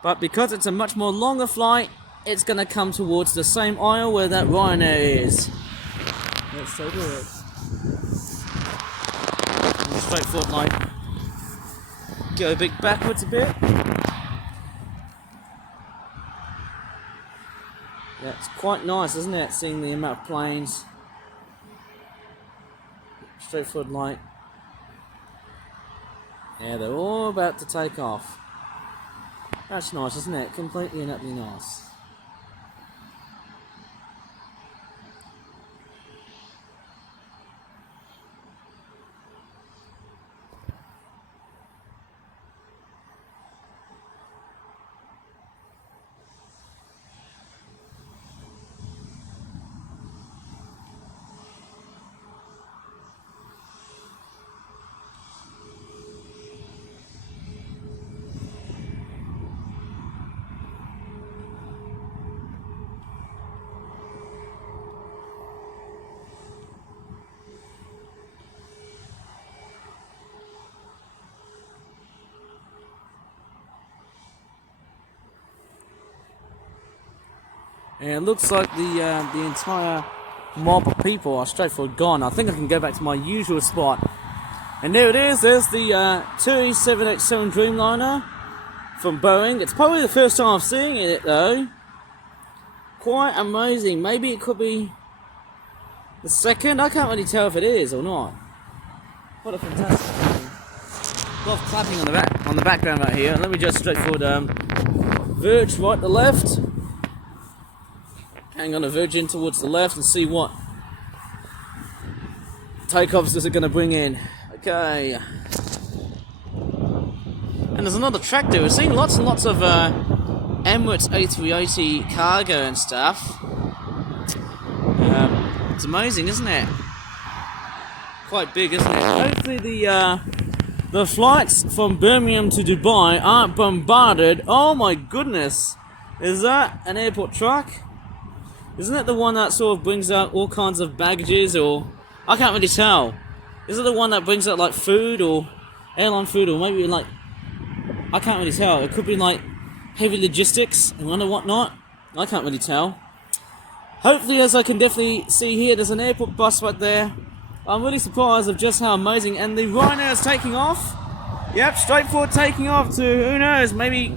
But because it's a much more longer flight, it's going to come towards the same aisle where that Ryanair is. Let's take a look. Straightforward line. Go a bit backwards a bit. Yeah, it's quite nice, isn't it? Seeing the amount of planes. Straightforward line. Yeah, they're all about to take off. That's nice, isn't it? Completely and utterly nice. And it looks like the entire mob of people are straight for gone. I think I can go back to my usual spot. And there it is, there's the 787 Dreamliner from Boeing. It's probably the first time I've seen it though. Quite amazing. Maybe it could be the second. I can't really tell if it is or not. What a fantastic thing. A lot of clapping on the background right here. Let me just straightforward verge right to left. I'm going to verge in towards the left and see what takeoffs is it going to bring in. Okay. And there's another tractor. We're seeing lots and lots of Emirates A380 cargo and stuff. It's amazing, isn't it? Quite big, isn't it? Hopefully the flights from Birmingham to Dubai aren't bombarded. Oh my goodness. Is that an airport truck? Isn't it the one that sort of brings out all kinds of baggages, or I can't really tell. Is it the one that brings out like food or airline food, or maybe like, I can't really tell. It could be like heavy logistics and whatnot. I can't really tell. Hopefully, as I can definitely see here, there's an airport bus right there. I'm really surprised of just how amazing. And the Ryanair is taking off. Yep, straightforward taking off to, who knows, maybe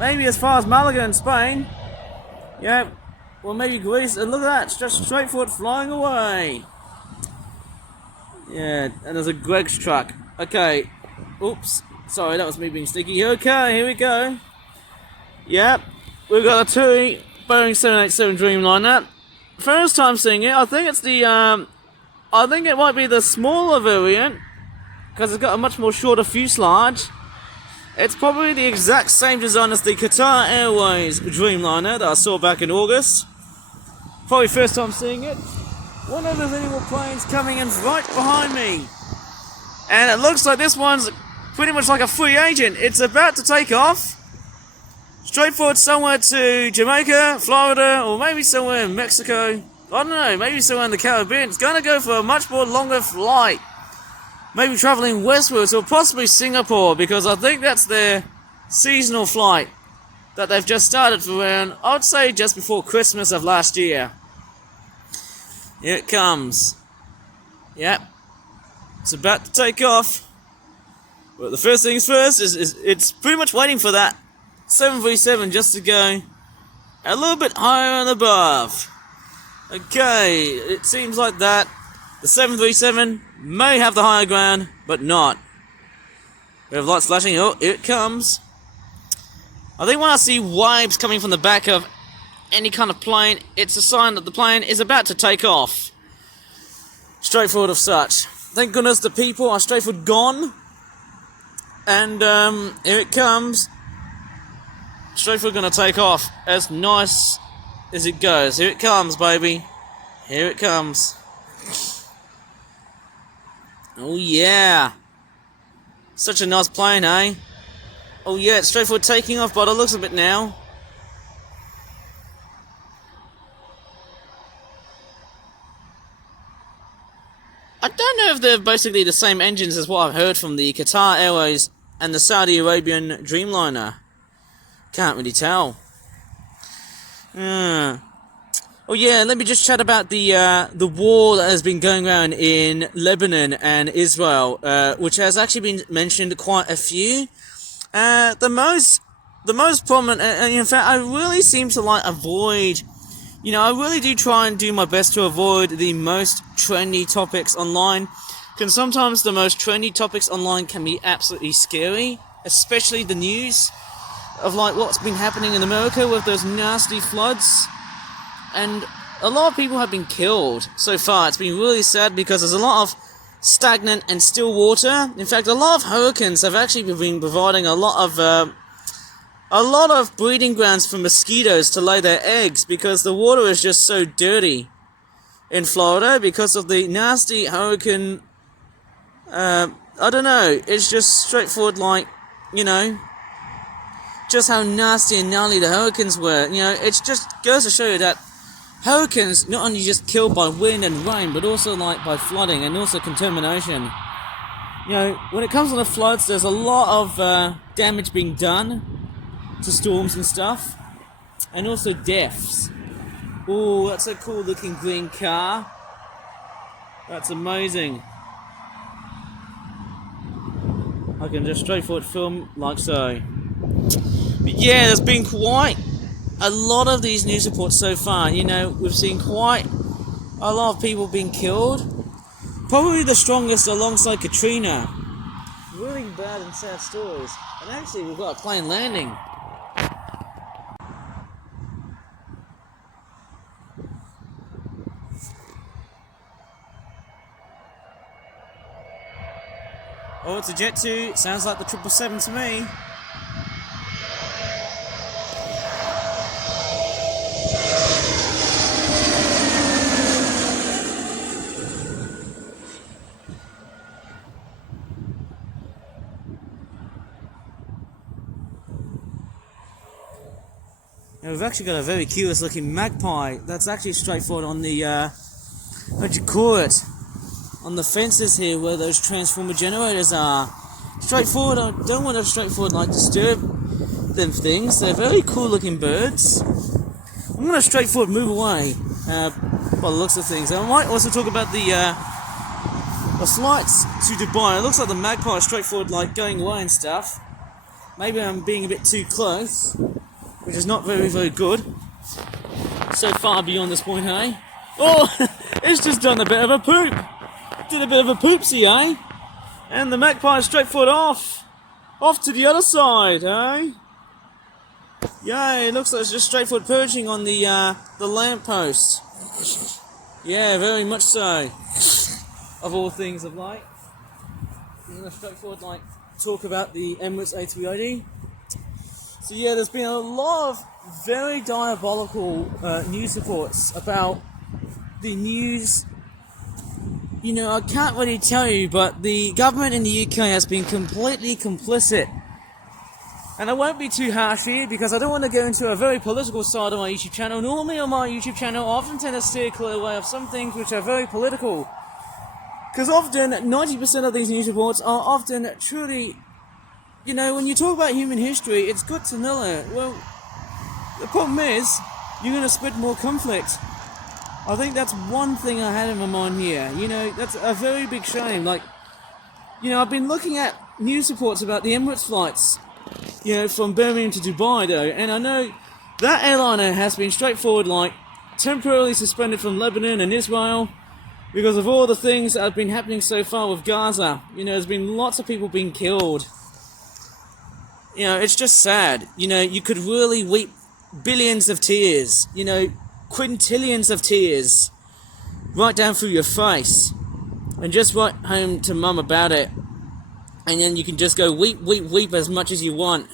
as far as Malaga in Spain. Yep. Or maybe Greece, and look at that, it's just straightforward flying away. Yeah, and there's a Greg's truck. Okay, oops, sorry, that was me being sneaky. Okay, here we go. Yep, we've got a two Boeing 787 Dreamliner. First time seeing it. I think it's the, I think it might be the smaller variant, because it's got a much more shorter fuselage. It's probably the exact same design as the Qatar Airways Dreamliner that I saw back in August. Probably first time seeing it. Wonder if there's any more planes coming in right behind me. And it looks like this one's pretty much like a free agent. It's about to take off. Straightforward somewhere to Jamaica, Florida, or maybe somewhere in Mexico. I don't know, maybe somewhere in the Caribbean. It's going to go for a much more longer flight. Maybe travelling westwards, or possibly Singapore, because I think that's their seasonal flight that they've just started for around, I would say just before Christmas of last year. Here it comes. Yep. It's about to take off. But the first things first is it's pretty much waiting for that 737 just to go a little bit higher and above. Okay, it seems like that. The 737 may have the higher ground, but not. We have lights flashing. Oh, here it comes. I think when I see waves coming from the back of any kind of plane, it's a sign that the plane is about to take off. Straightforward of such. Thank goodness the people are straightforward gone. And here it comes. Straightforward gonna take off. As nice as it goes. Here it comes, baby. Here it comes. Oh yeah. Such a nice plane, eh? Oh yeah, it's straightforward taking off by the looks of it now. I don't know if they're basically the same engines as what I've heard from the Qatar Airways and the Saudi Arabian Dreamliner. Can't really tell. Oh yeah, let me just chat about the war that has been going around in Lebanon and Israel, which has actually been mentioned quite a few. The most prominent, and in fact, I really seem to avoid. I really do try and do my best to avoid the most trendy topics online. Can sometimes the most trendy topics online can be absolutely scary, especially the news of like what's been happening in America with those nasty floods. And a lot of people have been killed so far. It's been really sad because there's a lot of stagnant and still water. In fact, a lot of hurricanes have actually been providing a lot of breeding grounds for mosquitoes to lay their eggs because the water is just so dirty in Florida because of the nasty hurricane. I don't know, it's just straightforward, like, you know, just how nasty and gnarly the hurricanes were. You know, it just goes to show you that hurricanes not only just killed by wind and rain, but also like by flooding and also contamination. You know, when it comes to the floods, there's a lot of damage being done to storms and stuff, and also deaths. Oh, that's a cool looking green car. That's amazing. I can just straightforward film like so. But yeah, there's been quite a lot of these news reports so far. You know, we've seen quite a lot of people being killed. Probably the strongest alongside Katrina. Really bad and sad stories. And actually, we've got a plane landing. Oh, it's a Jet 2. Sounds like the 777 to me. Now we've actually got a very curious looking magpie that's actually straightforward on the, what do you call it? On the fences here where those transformer generators are. Straightforward, I don't want to straightforward like disturb them things. They're very cool looking birds. I'm going to straightforward move away by the looks of things. I might also talk about the flights to Dubai. It looks like the magpie is straightforward like going away and stuff. Maybe I'm being a bit too close, which is not very, very good. So far beyond this point, hey? Oh, it's just done a bit of a poop. Did a bit of a poopsie, eh? And the magpie is straightforward off to the other side, eh? Yeah, it looks like it's just straightforward perching on the lamppost. Yeah, very much so. Of all things of light. I'm gonna straightforward like talk about the Emirates A380. So yeah, there's been a lot of very diabolical news reports about the news. You know, I can't really tell you, but the government in the UK has been completely complicit. And I won't be too harsh here because I don't want to go into a very political side of my YouTube channel. Normally on my YouTube channel, I often tend to steer clear away of some things which are very political. Because often, 90% of these news reports are often truly, you know, when you talk about human history, it's good to know it. Well, the problem is, you're going to spread more conflict. I think that's one thing I had in my mind here. You know, that's a very big shame. Like, you know, I've been looking at news reports about the Emirates flights, you know, from Birmingham to Dubai, though, and I know that airliner has been straightforward, like, temporarily suspended from Lebanon and Israel because of all the things that have been happening so far with Gaza. You know, there's been lots of people being killed. You know, it's just sad. You know, you could really weep billions of tears, you know, quintillions of tears right down through your face and just write home to mum about it, and then you can just go weep, weep, weep as much as you want.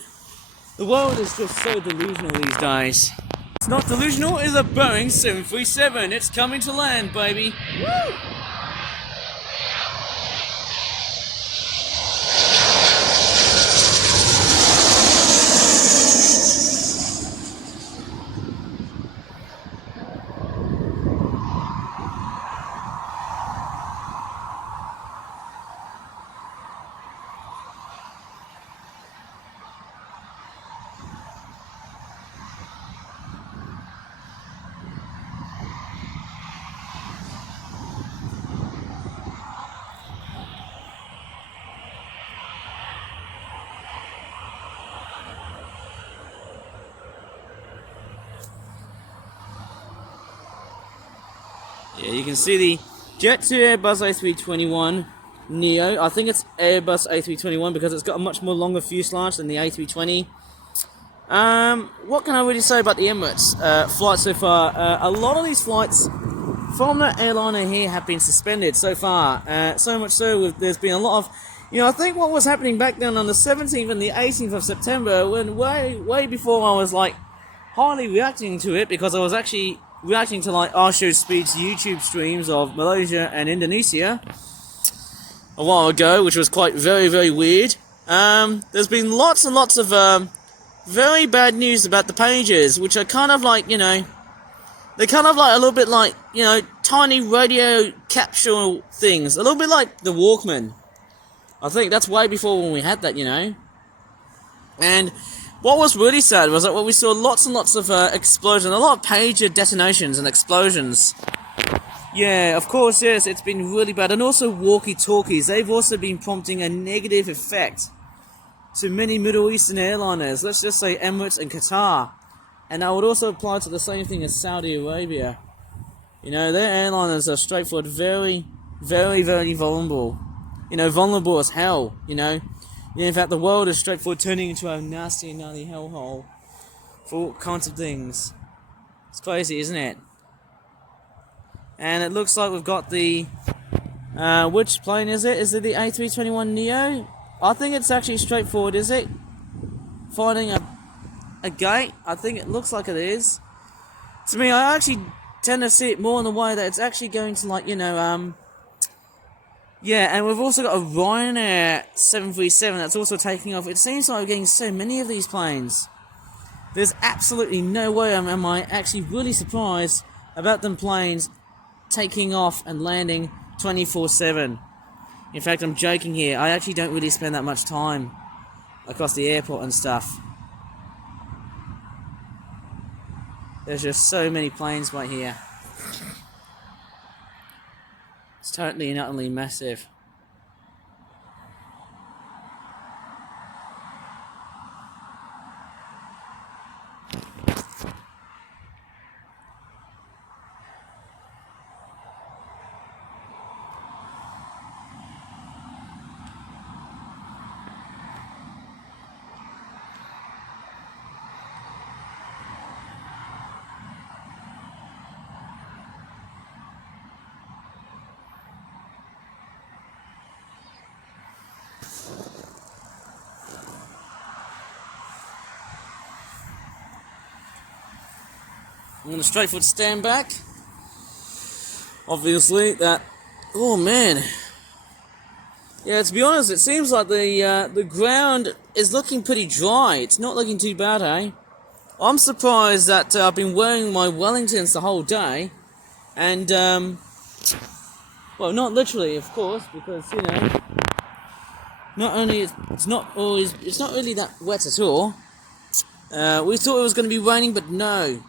The world is just so delusional these days. It's not delusional, it's a Boeing 737. It's coming to land, baby. Woo! Yeah, you can see the Jet 2 Airbus A321 Neo. I think it's Airbus A321 because it's got a much more longer fuselage than the A320. What can I really say about the Emirates flights so far? A lot of these flights from the airliner here have been suspended so far. So much so, there's been a lot of... I think what was happening back then on the 17th and the 18th of September, when way before I was like hardly reacting to it, because I was actually reacting to like Arsho Speed's YouTube streams of Malaysia and Indonesia a while ago, which was quite very, very weird. There's been lots and lots of very bad news about the pages, which are kind of like, they're kind of like a little bit like, tiny radio capsule things, a little bit like the Walkman. I think that's way before when we had that, And what was really sad was that we saw lots and lots of explosions, a lot of pager detonations and explosions. Yeah, of course, yes, it's been really bad. And also walkie-talkies, they've also been prompting a negative effect to many Middle Eastern airliners. Let's just say Emirates and Qatar. And that would also apply to the same thing as Saudi Arabia. Their airliners are straightforward, very, very, very vulnerable. Vulnerable as hell, in fact, the world is straightforward turning into a nasty and gnarly hellhole for all kinds of things. It's crazy, isn't it? And it looks like we've got the... which plane is it? Is it the A321 Neo? I think it's actually straightforward, is it? Finding a gate? I think it looks like it is. To me, I actually tend to see it more in the way that it's actually going to, like, yeah, and we've also got a Ryanair 737 that's also taking off. It seems like we're getting so many of these planes. There's absolutely no way am I actually really surprised about them planes taking off and landing 24/7. In fact, I'm joking here. I actually don't really spend that much time across the airport and stuff. There's just so many planes right here. It's totally and utterly massive. I'm going to straightforward stand back. Obviously, that... Oh, man. Yeah, to be honest, it seems like the ground is looking pretty dry. It's not looking too bad, eh? I'm surprised that I've been wearing my Wellingtons the whole day. And, well, not literally, of course, because, not only it's not really that wet at all. We thought it was going to be raining, but no.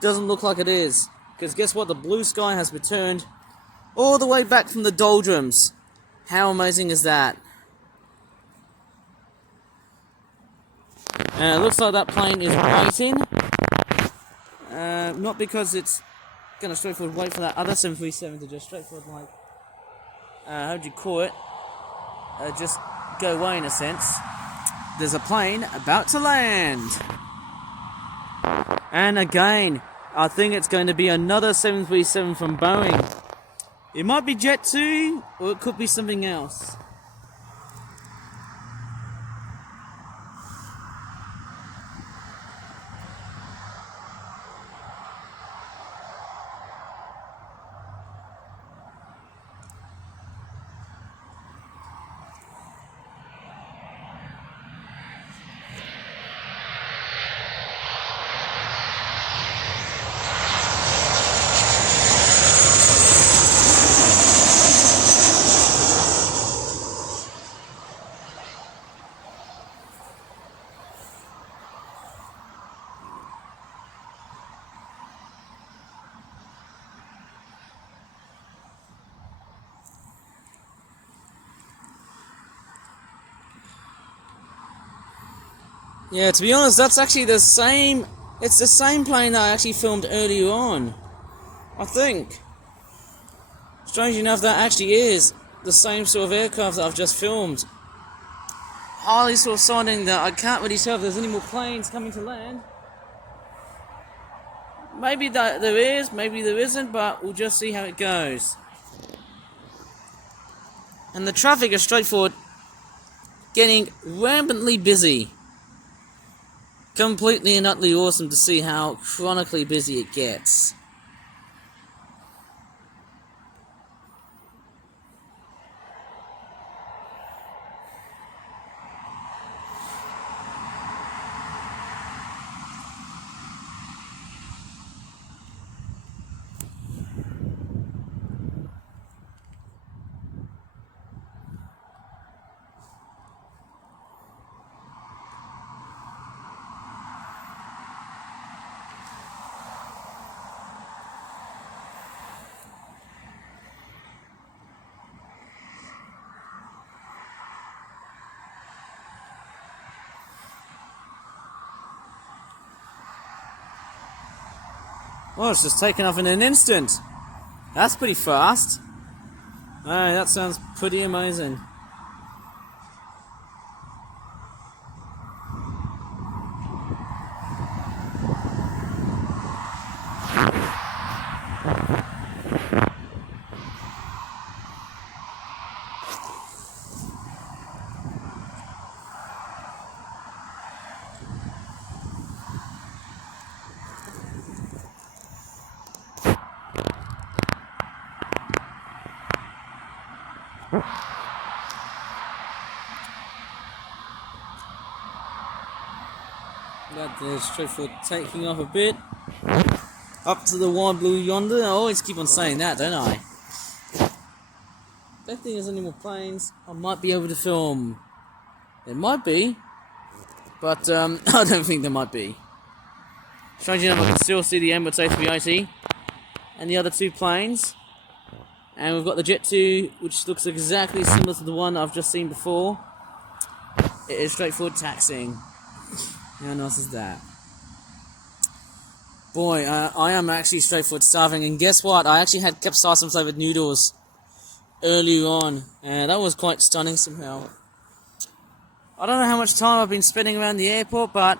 Doesn't look like it is, because guess what? The blue sky has returned all the way back from the doldrums. How amazing is that? It looks like that plane is waiting. Not because it's going to straightforward wait for that other 737 to just straightforward, like, how do you call it? Just go away in a sense. There's a plane about to land. And again, I think it's going to be another 737 from Boeing. It might be Jet 2, or it could be something else. Yeah, to be honest, that's actually the same... It's the same plane that I actually filmed earlier on. I think. Strange enough, that actually is the same sort of aircraft that I've just filmed. Highly sort of sounding that I can't really tell if there's any more planes coming to land. Maybe that there is, maybe there isn't, but we'll just see how it goes. And the traffic is straightforward, getting rampantly busy. Completely and utterly awesome to see how chronically busy it gets. Well, it's just taken off in an instant. That's pretty fast. Alright, that sounds pretty amazing. That is straightforward, taking off a bit. Up to the wide blue yonder. I always keep on saying that, don't I? Don't think there's any more planes. I might be able to film. There might be, but I don't think there might be. Strangely enough, I can still see the Emirates A380 and the other two planes. And we've got the Jet 2, which looks exactly similar to the one I've just seen before. It is straightforward taxiing. How nice is that? Boy, I am actually straightforward starving, and guess what? I actually had capsaicin flavoured noodles earlier on, and that was quite stunning somehow. I don't know how much time I've been spending around the airport, but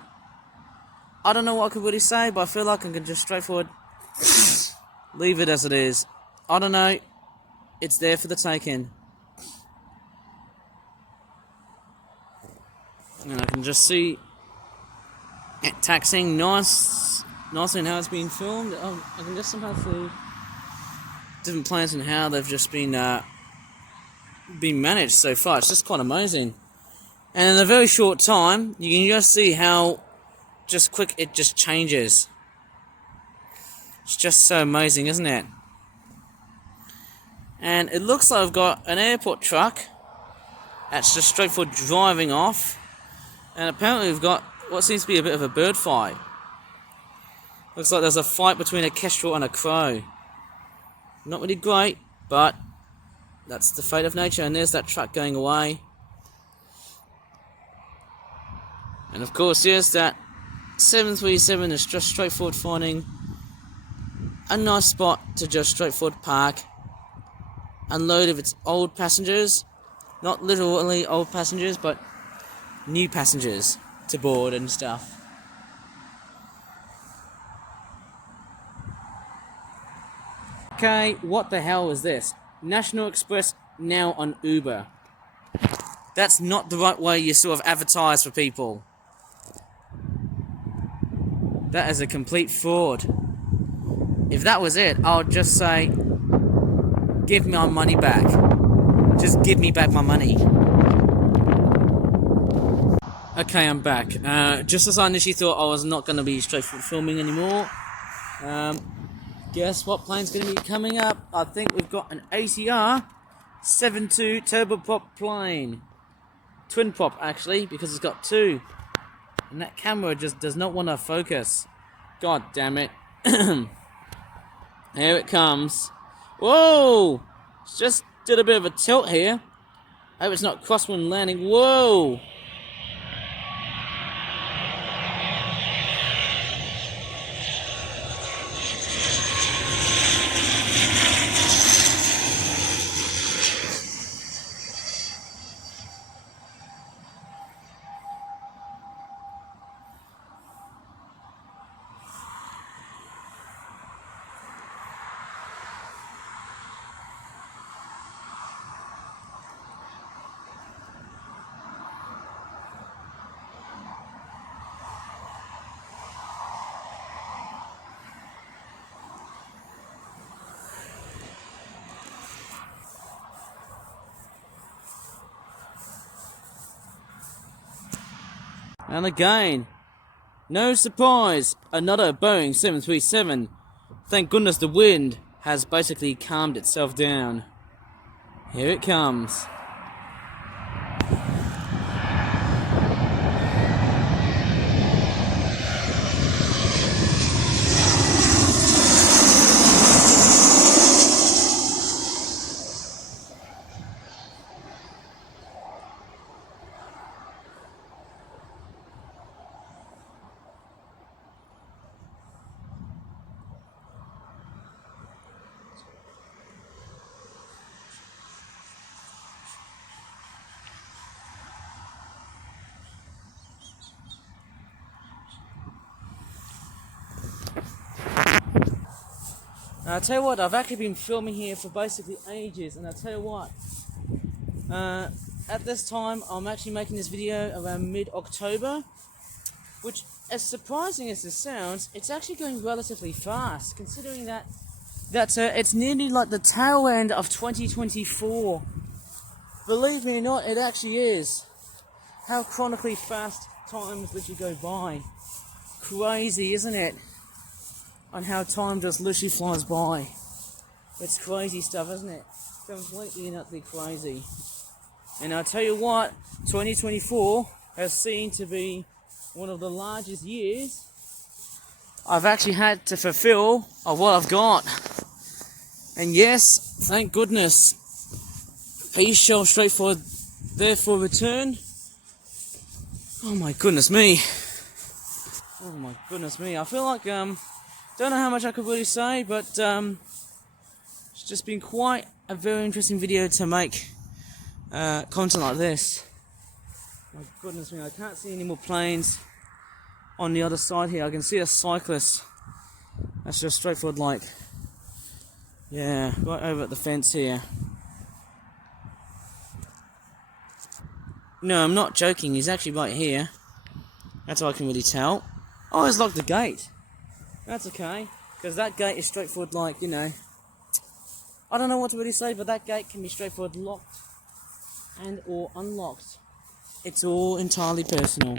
I don't know what I could really say, but I feel like I can just straightforward leave it as it is. I don't know. It's there for the taking. And I can just see it taxiing nicely in how it's been filmed. I can just somehow see different planes and how they've just been managed so far. It's just quite amazing. And in a very short time, you can just see how just quick it just changes. It's just so amazing, isn't it? And it looks like I've got an airport truck that's just straightforward driving off. And apparently we've got what seems to be a bit of a bird fight. Looks like there's a fight between a kestrel and a crow. Not really great, but that's the fate of nature. And there's that truck going away. And of course, here's that 737 is just straightforward finding a nice spot to just straightforward park. Unload of its old passengers. Not literally old passengers, but new passengers to board and stuff. Okay, what the hell is this? National Express now on Uber. That's not the right way you sort of advertise for people. That is a complete fraud. If that was it, I would just say, give me my money back. Just give me back my money. Okay, I'm back. Just as I initially thought I was not going to be straightforward filming anymore. Guess what plane's going to be coming up? I think we've got an ATR 72 turboprop plane. Twin prop, actually, because it's got two. And that camera just does not want to focus. God damn it. Here it comes. Whoa! It's just did a bit of a tilt here. I hope it's not crosswind landing. Whoa! And again, no surprise, another Boeing 737. Thank goodness the wind has basically calmed itself down. Here it comes. Now, I'll tell you what, I've actually been filming here for basically ages, and I'll tell you what, at this time I'm actually making this video around mid-October, which, as surprising as it sounds, it's actually going relatively fast, considering that it's nearly like the tail end of 2024. Believe me or not, it actually is. How chronically fast time has literally go by. Crazy, isn't it? On how time just literally flies by. It's crazy stuff, isn't it? Completely and utterly crazy. And I'll tell you what, 2024 has seen to be one of the largest years I've actually had to fulfill of what I've got. And yes, thank goodness, peace shall straightforward therefore return. Oh my goodness me. Oh my goodness me. I feel like, don't know how much I could really say, but it's just been quite a very interesting video to make content like this. My goodness me, I can't see any more planes on the other side here. I can see a cyclist. That's just straightforward, like, yeah, right over at the fence here. No, I'm not joking, he's actually right here. That's all I can really tell. Oh, he's locked the gate. That's okay, because that gate is straightforward, like, you know, I don't know what to really say, but that gate can be straightforward locked and or unlocked. It's all entirely personal.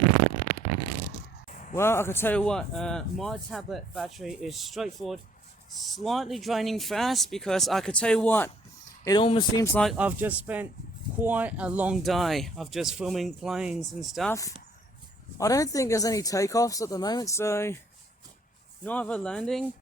Well, I can tell you what, my tablet battery is straightforward, slightly draining fast, because I could tell you what, it almost seems like I've just spent quite a long day of just filming planes and stuff. I don't think there's any takeoffs at the moment, so neither landing.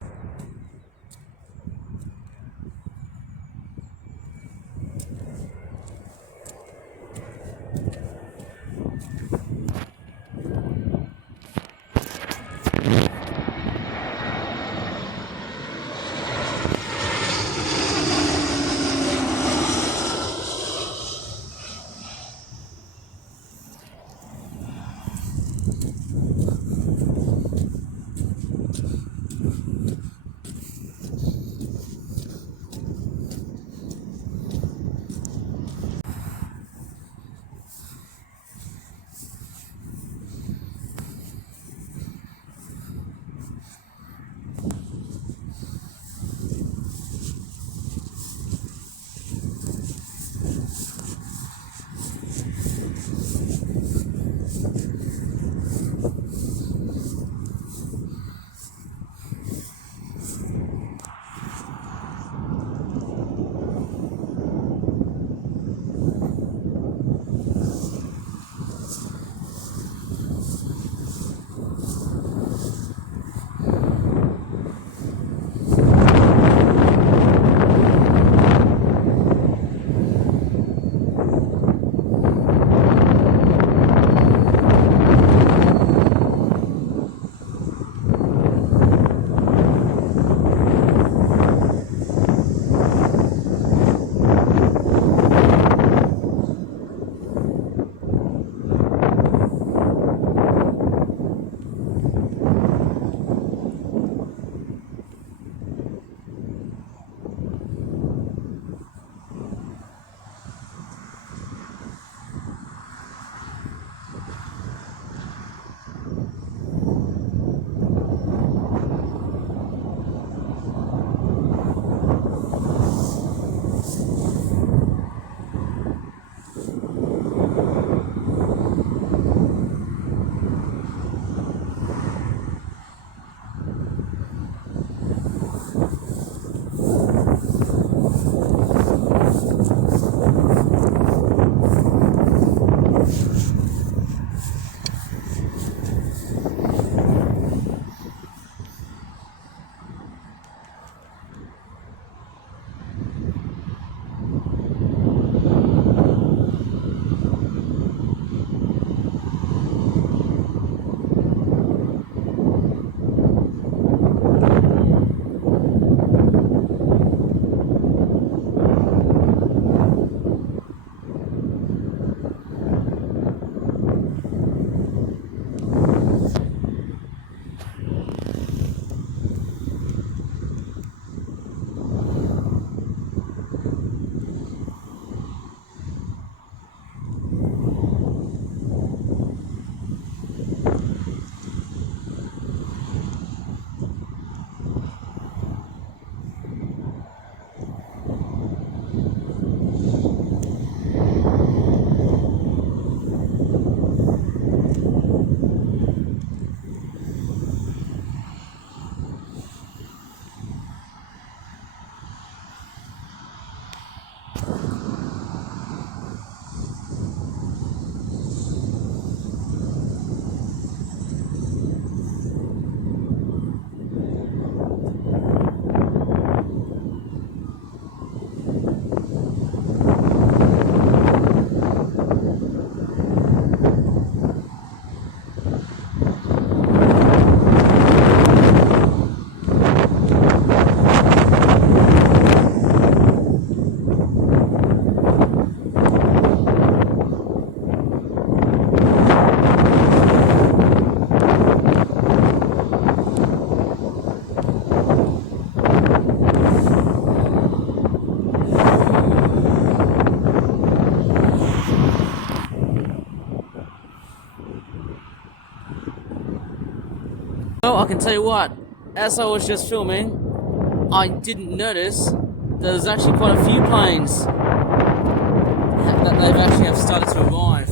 Well, I can tell you what, as I was just filming, I didn't notice there's actually quite a few planes that they've actually have started to arrive.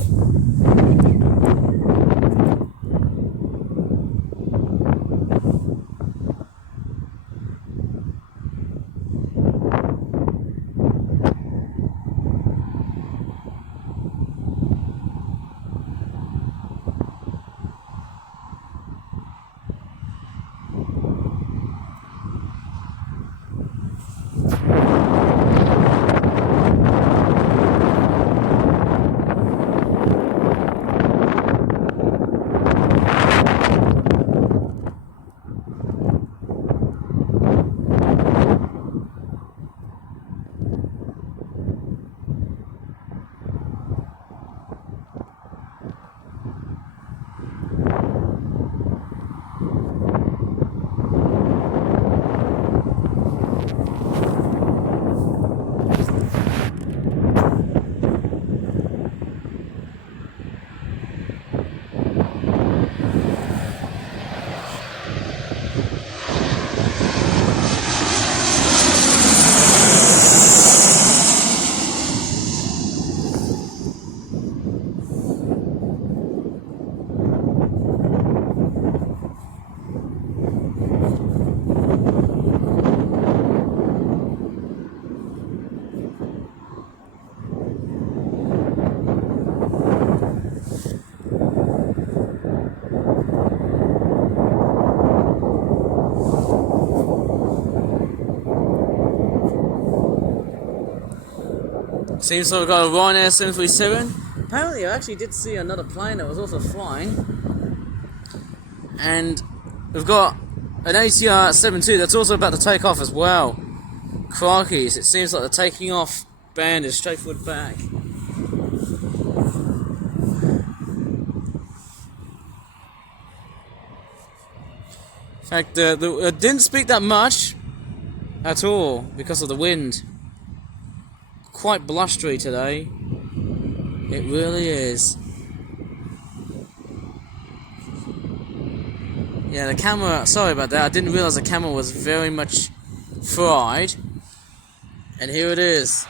Seems like we've got a Ryanair 737. Apparently I actually did see another plane that was also flying. And we've got an ATR 72 that's also about to take off as well. Crikeys, it seems like the taking off band is straight forward back. In fact, it didn't speak that much at all because of the wind. Quite blustery today. It really is. Yeah, the camera, sorry about that, I didn't realise the camera was very much fried. And here it is.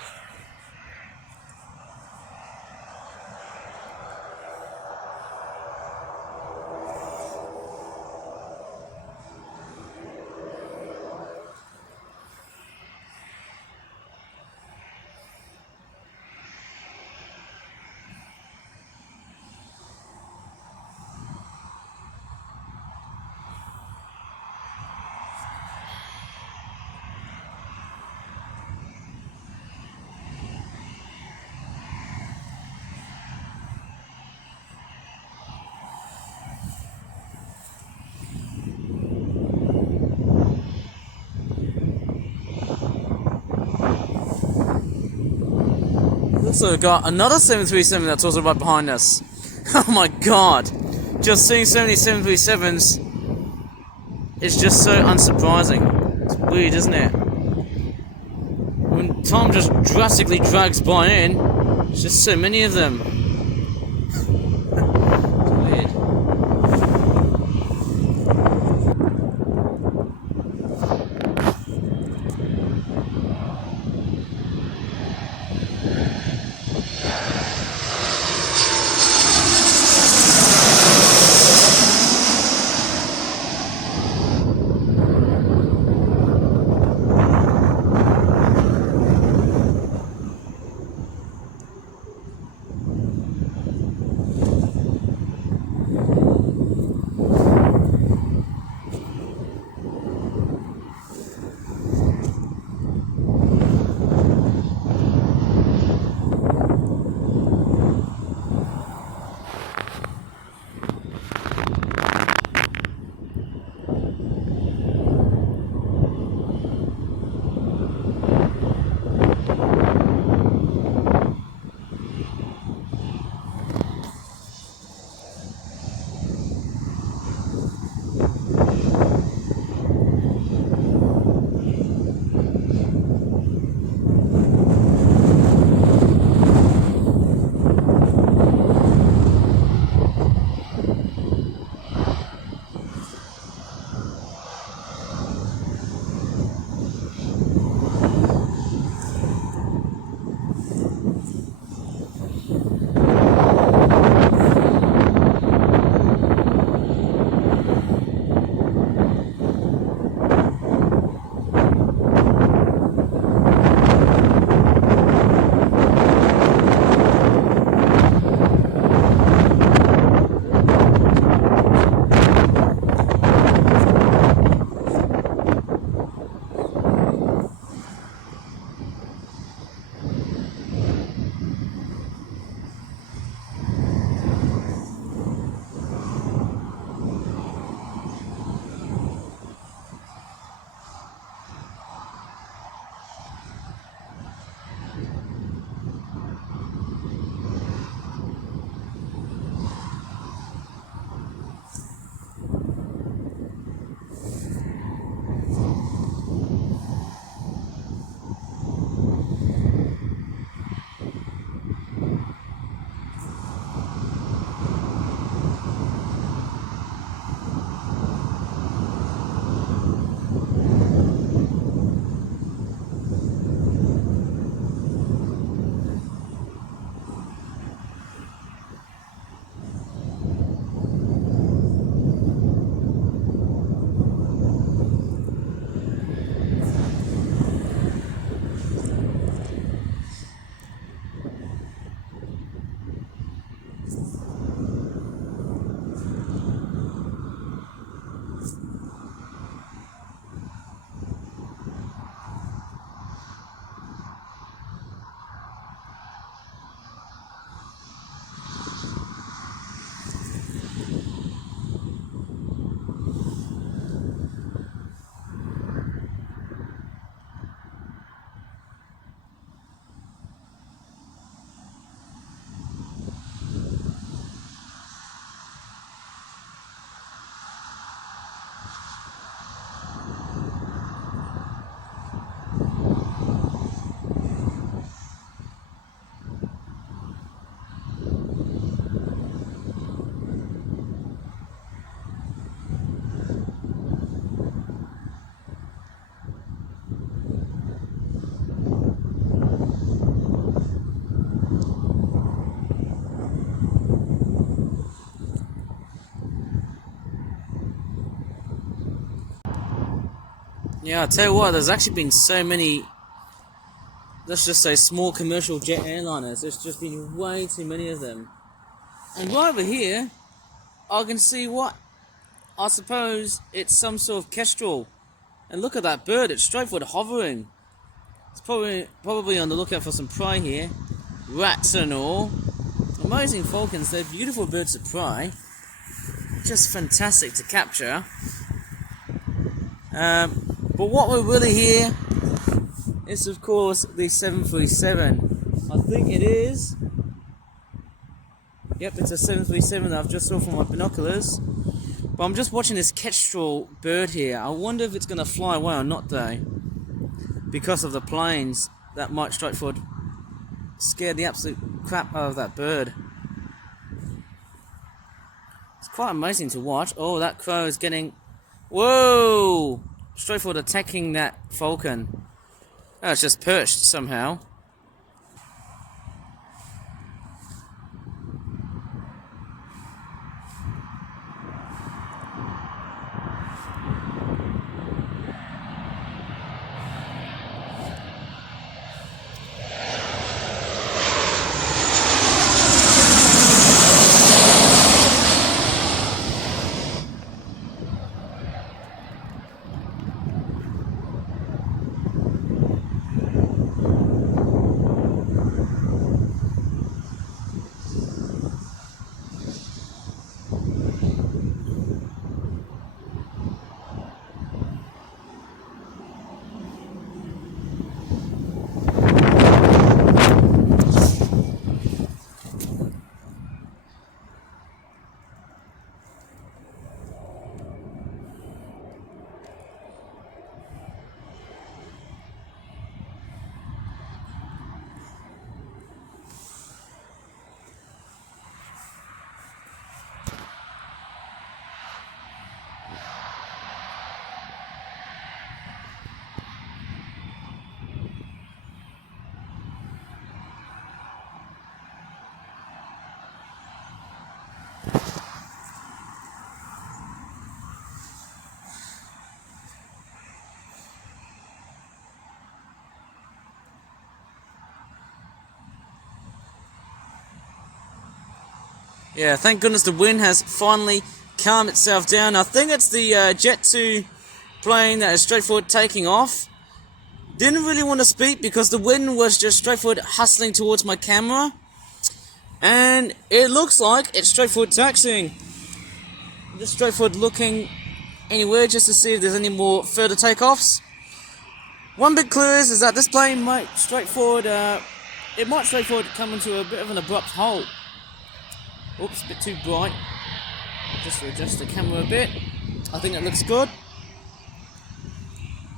Also got another 737 that's also right behind us. Oh my god! Just seeing so many 737s is just so unsurprising. It's weird, isn't it? When time just drastically drags by in, there's just so many of them. It's weird. Yeah, I'll tell you what, there's actually been so many, let's just say small commercial jet airliners. There's just been way too many of them. And right over here, I can see what, I suppose it's some sort of kestrel. And look at that bird, it's straightforward hovering. It's probably on the lookout for some prey here. Rats and all. Amazing falcons, they're beautiful birds of prey. Just fantastic to capture. But what we're really here is, of course, the 737. I think it is. Yep, it's a 737 that I've just saw from my binoculars. But I'm just watching this kestrel bird here. I wonder if it's going to fly away or not, though. Because of the planes that might straightforward scare the absolute crap out of that bird. It's quite amazing to watch. Oh, that crow is getting... Whoa! Straightforward attacking that falcon. Oh, it's just perched somehow. Yeah, thank goodness the wind has finally calmed itself down. I think it's the Jet 2 plane that is straightforward taking off. Didn't really want to speak because the wind was just straightforward hustling towards my camera. And it looks like it's straightforward taxiing. I'm just straightforward looking anywhere just to see if there's any more further takeoffs. One big clue is that this plane might straightforward come into a bit of an abrupt halt. Oops, a bit too bright. Just to adjust the camera a bit. I think that looks good.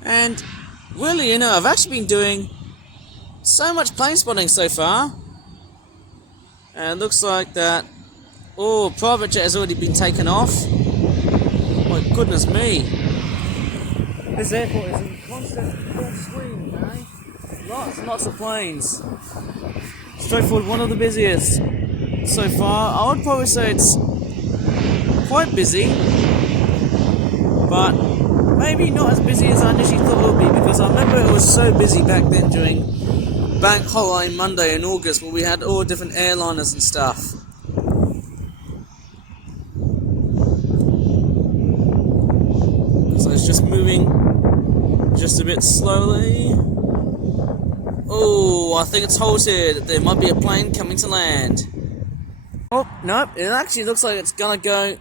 And really, you know, I've actually been doing so much plane spotting so far. And it looks like that. Oh, private jet has already been taken off. My goodness me. This airport is in constant full swing, eh? Lots and lots of planes. Straightforward, one of the busiest so far. I would probably say it's quite busy, but maybe not as busy as I initially thought it would be, because I remember it was so busy back then during Bank Holiday Monday in August, where we had all different airliners and stuff. So it's just moving just a bit slowly. Oh, I think it's halted. There might be a plane coming to land. Oh, nope, it actually looks like it's gonna go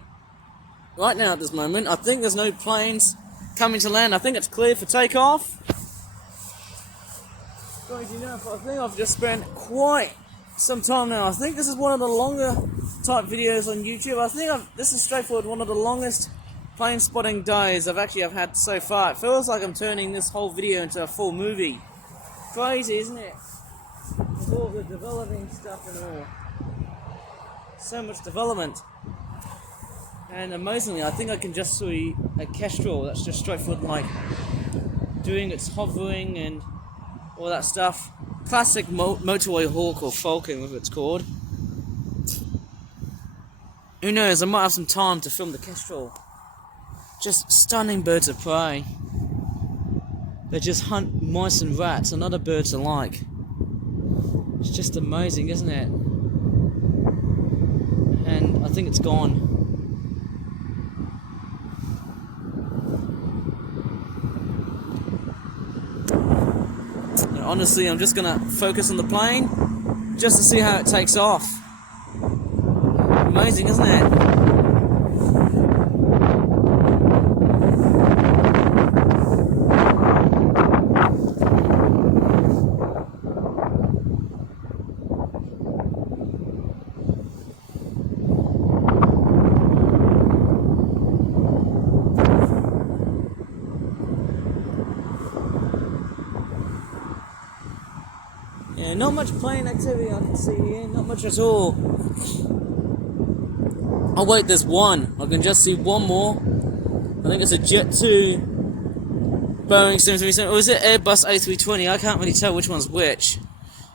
right now at this moment. I think there's no planes coming to land. I think it's clear for takeoff. Crazy enough, I think I've just spent quite some time now. I think this is one of the longer type videos on YouTube. I think this is straightforward one of the longest plane spotting days I've had so far. It feels like I'm turning this whole video into a full movie. Crazy, isn't it? With all the developing stuff and all. So much development. And amazingly, I think I can just see a kestrel that's just straightforward, like doing its hovering and all that stuff. Classic motorway hawk or falcon, whatever it's called. Who knows, I might have some time to film the kestrel. Just stunning birds of prey. They just hunt mice and rats and other birds alike. It's just amazing, isn't it? And I think it's gone. And honestly, I'm just gonna focus on the plane just to see how it takes off. Amazing, isn't it? Yeah, not much plane activity I can see here, not much at all. Oh wait, there's one. I can just see one more. I think it's a Jet 2 Boeing 737, or is it Airbus A380? I can't really tell which one's which.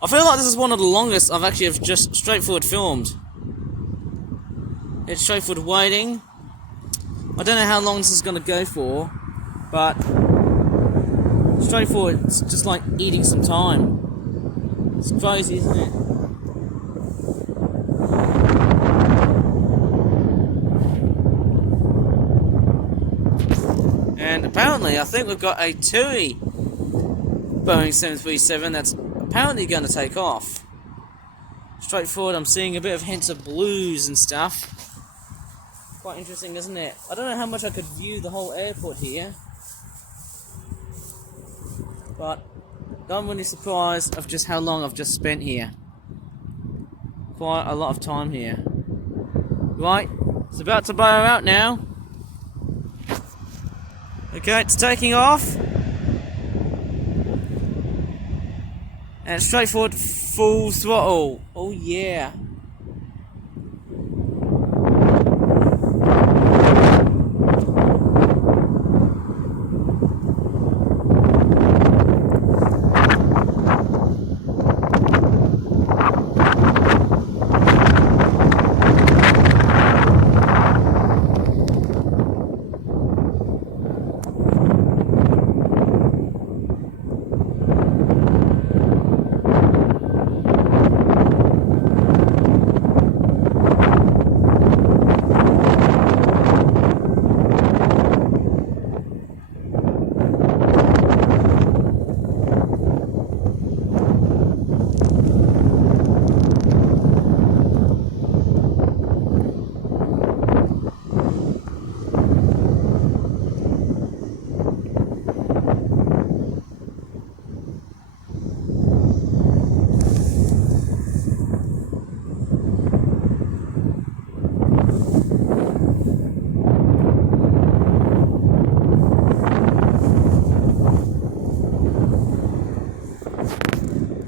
I feel like this is one of the longest I've actually just straightforward filmed. It's straightforward waiting. I don't know how long this is going to go for, but straightforward, it's just like eating some time. It's crazy, isn't it? And apparently, I think we've got a TUI Boeing 737 that's apparently going to take off. Straightforward, I'm seeing a bit of hints of blues and stuff. Quite interesting, isn't it? I don't know how much I could view the whole airport here, but I'm really surprised of just how long I've just spent here. Quite a lot of time here. Right, it's about to bow out now. Okay, it's taking off. And it's straightforward full throttle. Oh yeah.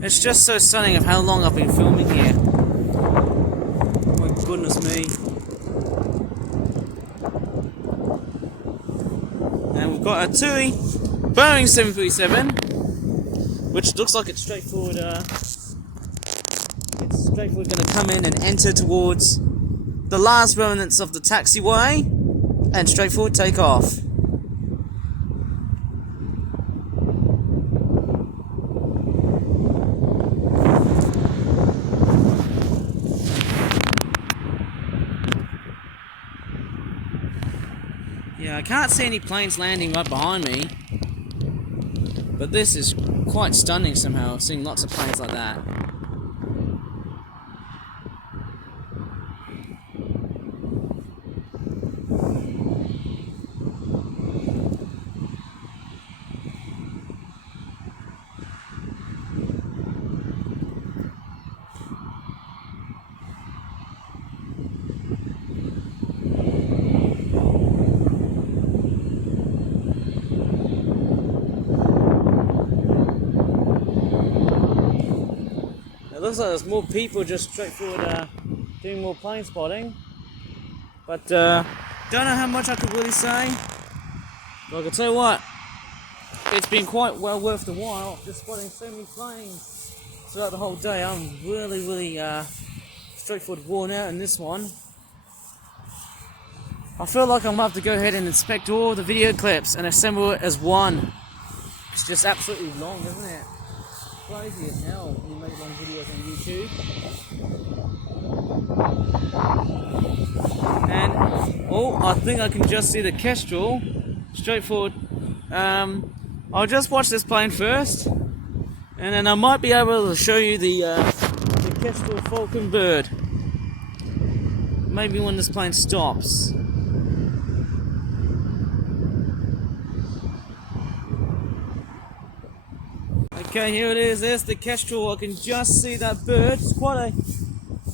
It's just so stunning of how long I've been filming here. My goodness me. And we've got a TUI Boeing 737, which looks like it's straightforward. It's straightforward going to come in and enter towards the last remnants of the taxiway and straightforward take off. Yeah, I can't see any planes landing right behind me, but this is quite stunning somehow, seeing lots of planes like that. It looks like there's more people just straightforward doing more plane spotting, but don't know how much I could really say. But I can tell you what, it's been quite well worth the while just spotting so many planes throughout the whole day. I'm really straightforward worn out in this one. I feel like I'm going to have to go ahead and inspect all the video clips and assemble it as one. It's just absolutely long, isn't it? Crazy as hell when you make long videos on YouTube. And oh, I think I can just see the Kestrel. Straightforward. I'll just watch this plane first, and then I might be able to show you the Kestrel falcon bird. Maybe when this plane stops. Okay, here it is. There's the Kestrel. I can just see that bird. It's quite a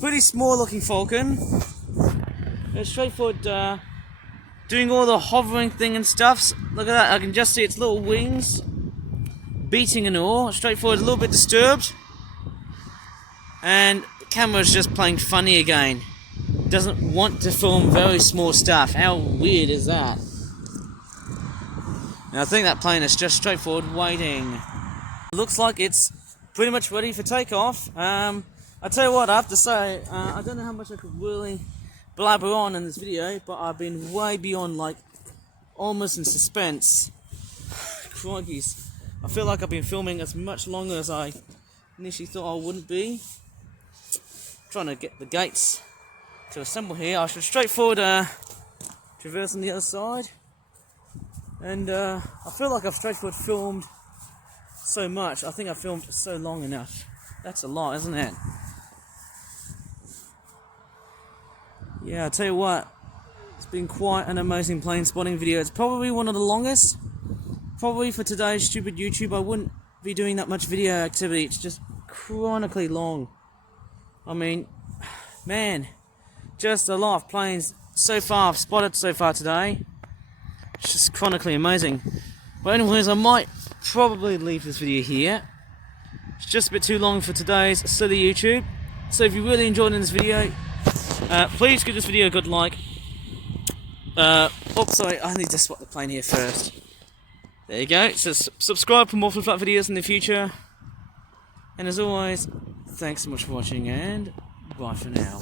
pretty small looking falcon. It's straightforward, doing all the hovering thing and stuff. Look at that. I can just see its little wings beating and all. Straightforward, a little bit disturbed. And the camera's just playing funny again. Doesn't want to film very small stuff. How weird is that? And I think that plane is just straightforward waiting. It looks like it's pretty much ready for takeoff. I tell you what, I have to say, I don't know how much I could really blabber on in this video, but I've been way beyond, like, almost in suspense. Crikeys. I feel like I've been filming as much longer as I initially thought I wouldn't be. Trying to get the gates to assemble here. I should straightforward traverse on the other side. And I feel like I've straightforward filmed so much. I think I've filmed so long enough. That's a lot, isn't it? Yeah, I'll tell you what, it's been quite an amazing plane spotting video. It's probably one of the longest. Probably for today's stupid YouTube, I wouldn't be doing that much video activity. It's just chronically long. I mean, man, just a lot of planes so far I've spotted so far today. It's just chronically amazing. But anyways, I might probably leave this video here. It's just a bit too long for today's silly YouTube. So if you really enjoyed this video, please give this video a good like. Sorry, I need to spot the plane here first. There you go. So subscribe for more flip-flap videos in the future. And as always, thanks so much for watching, and bye for now.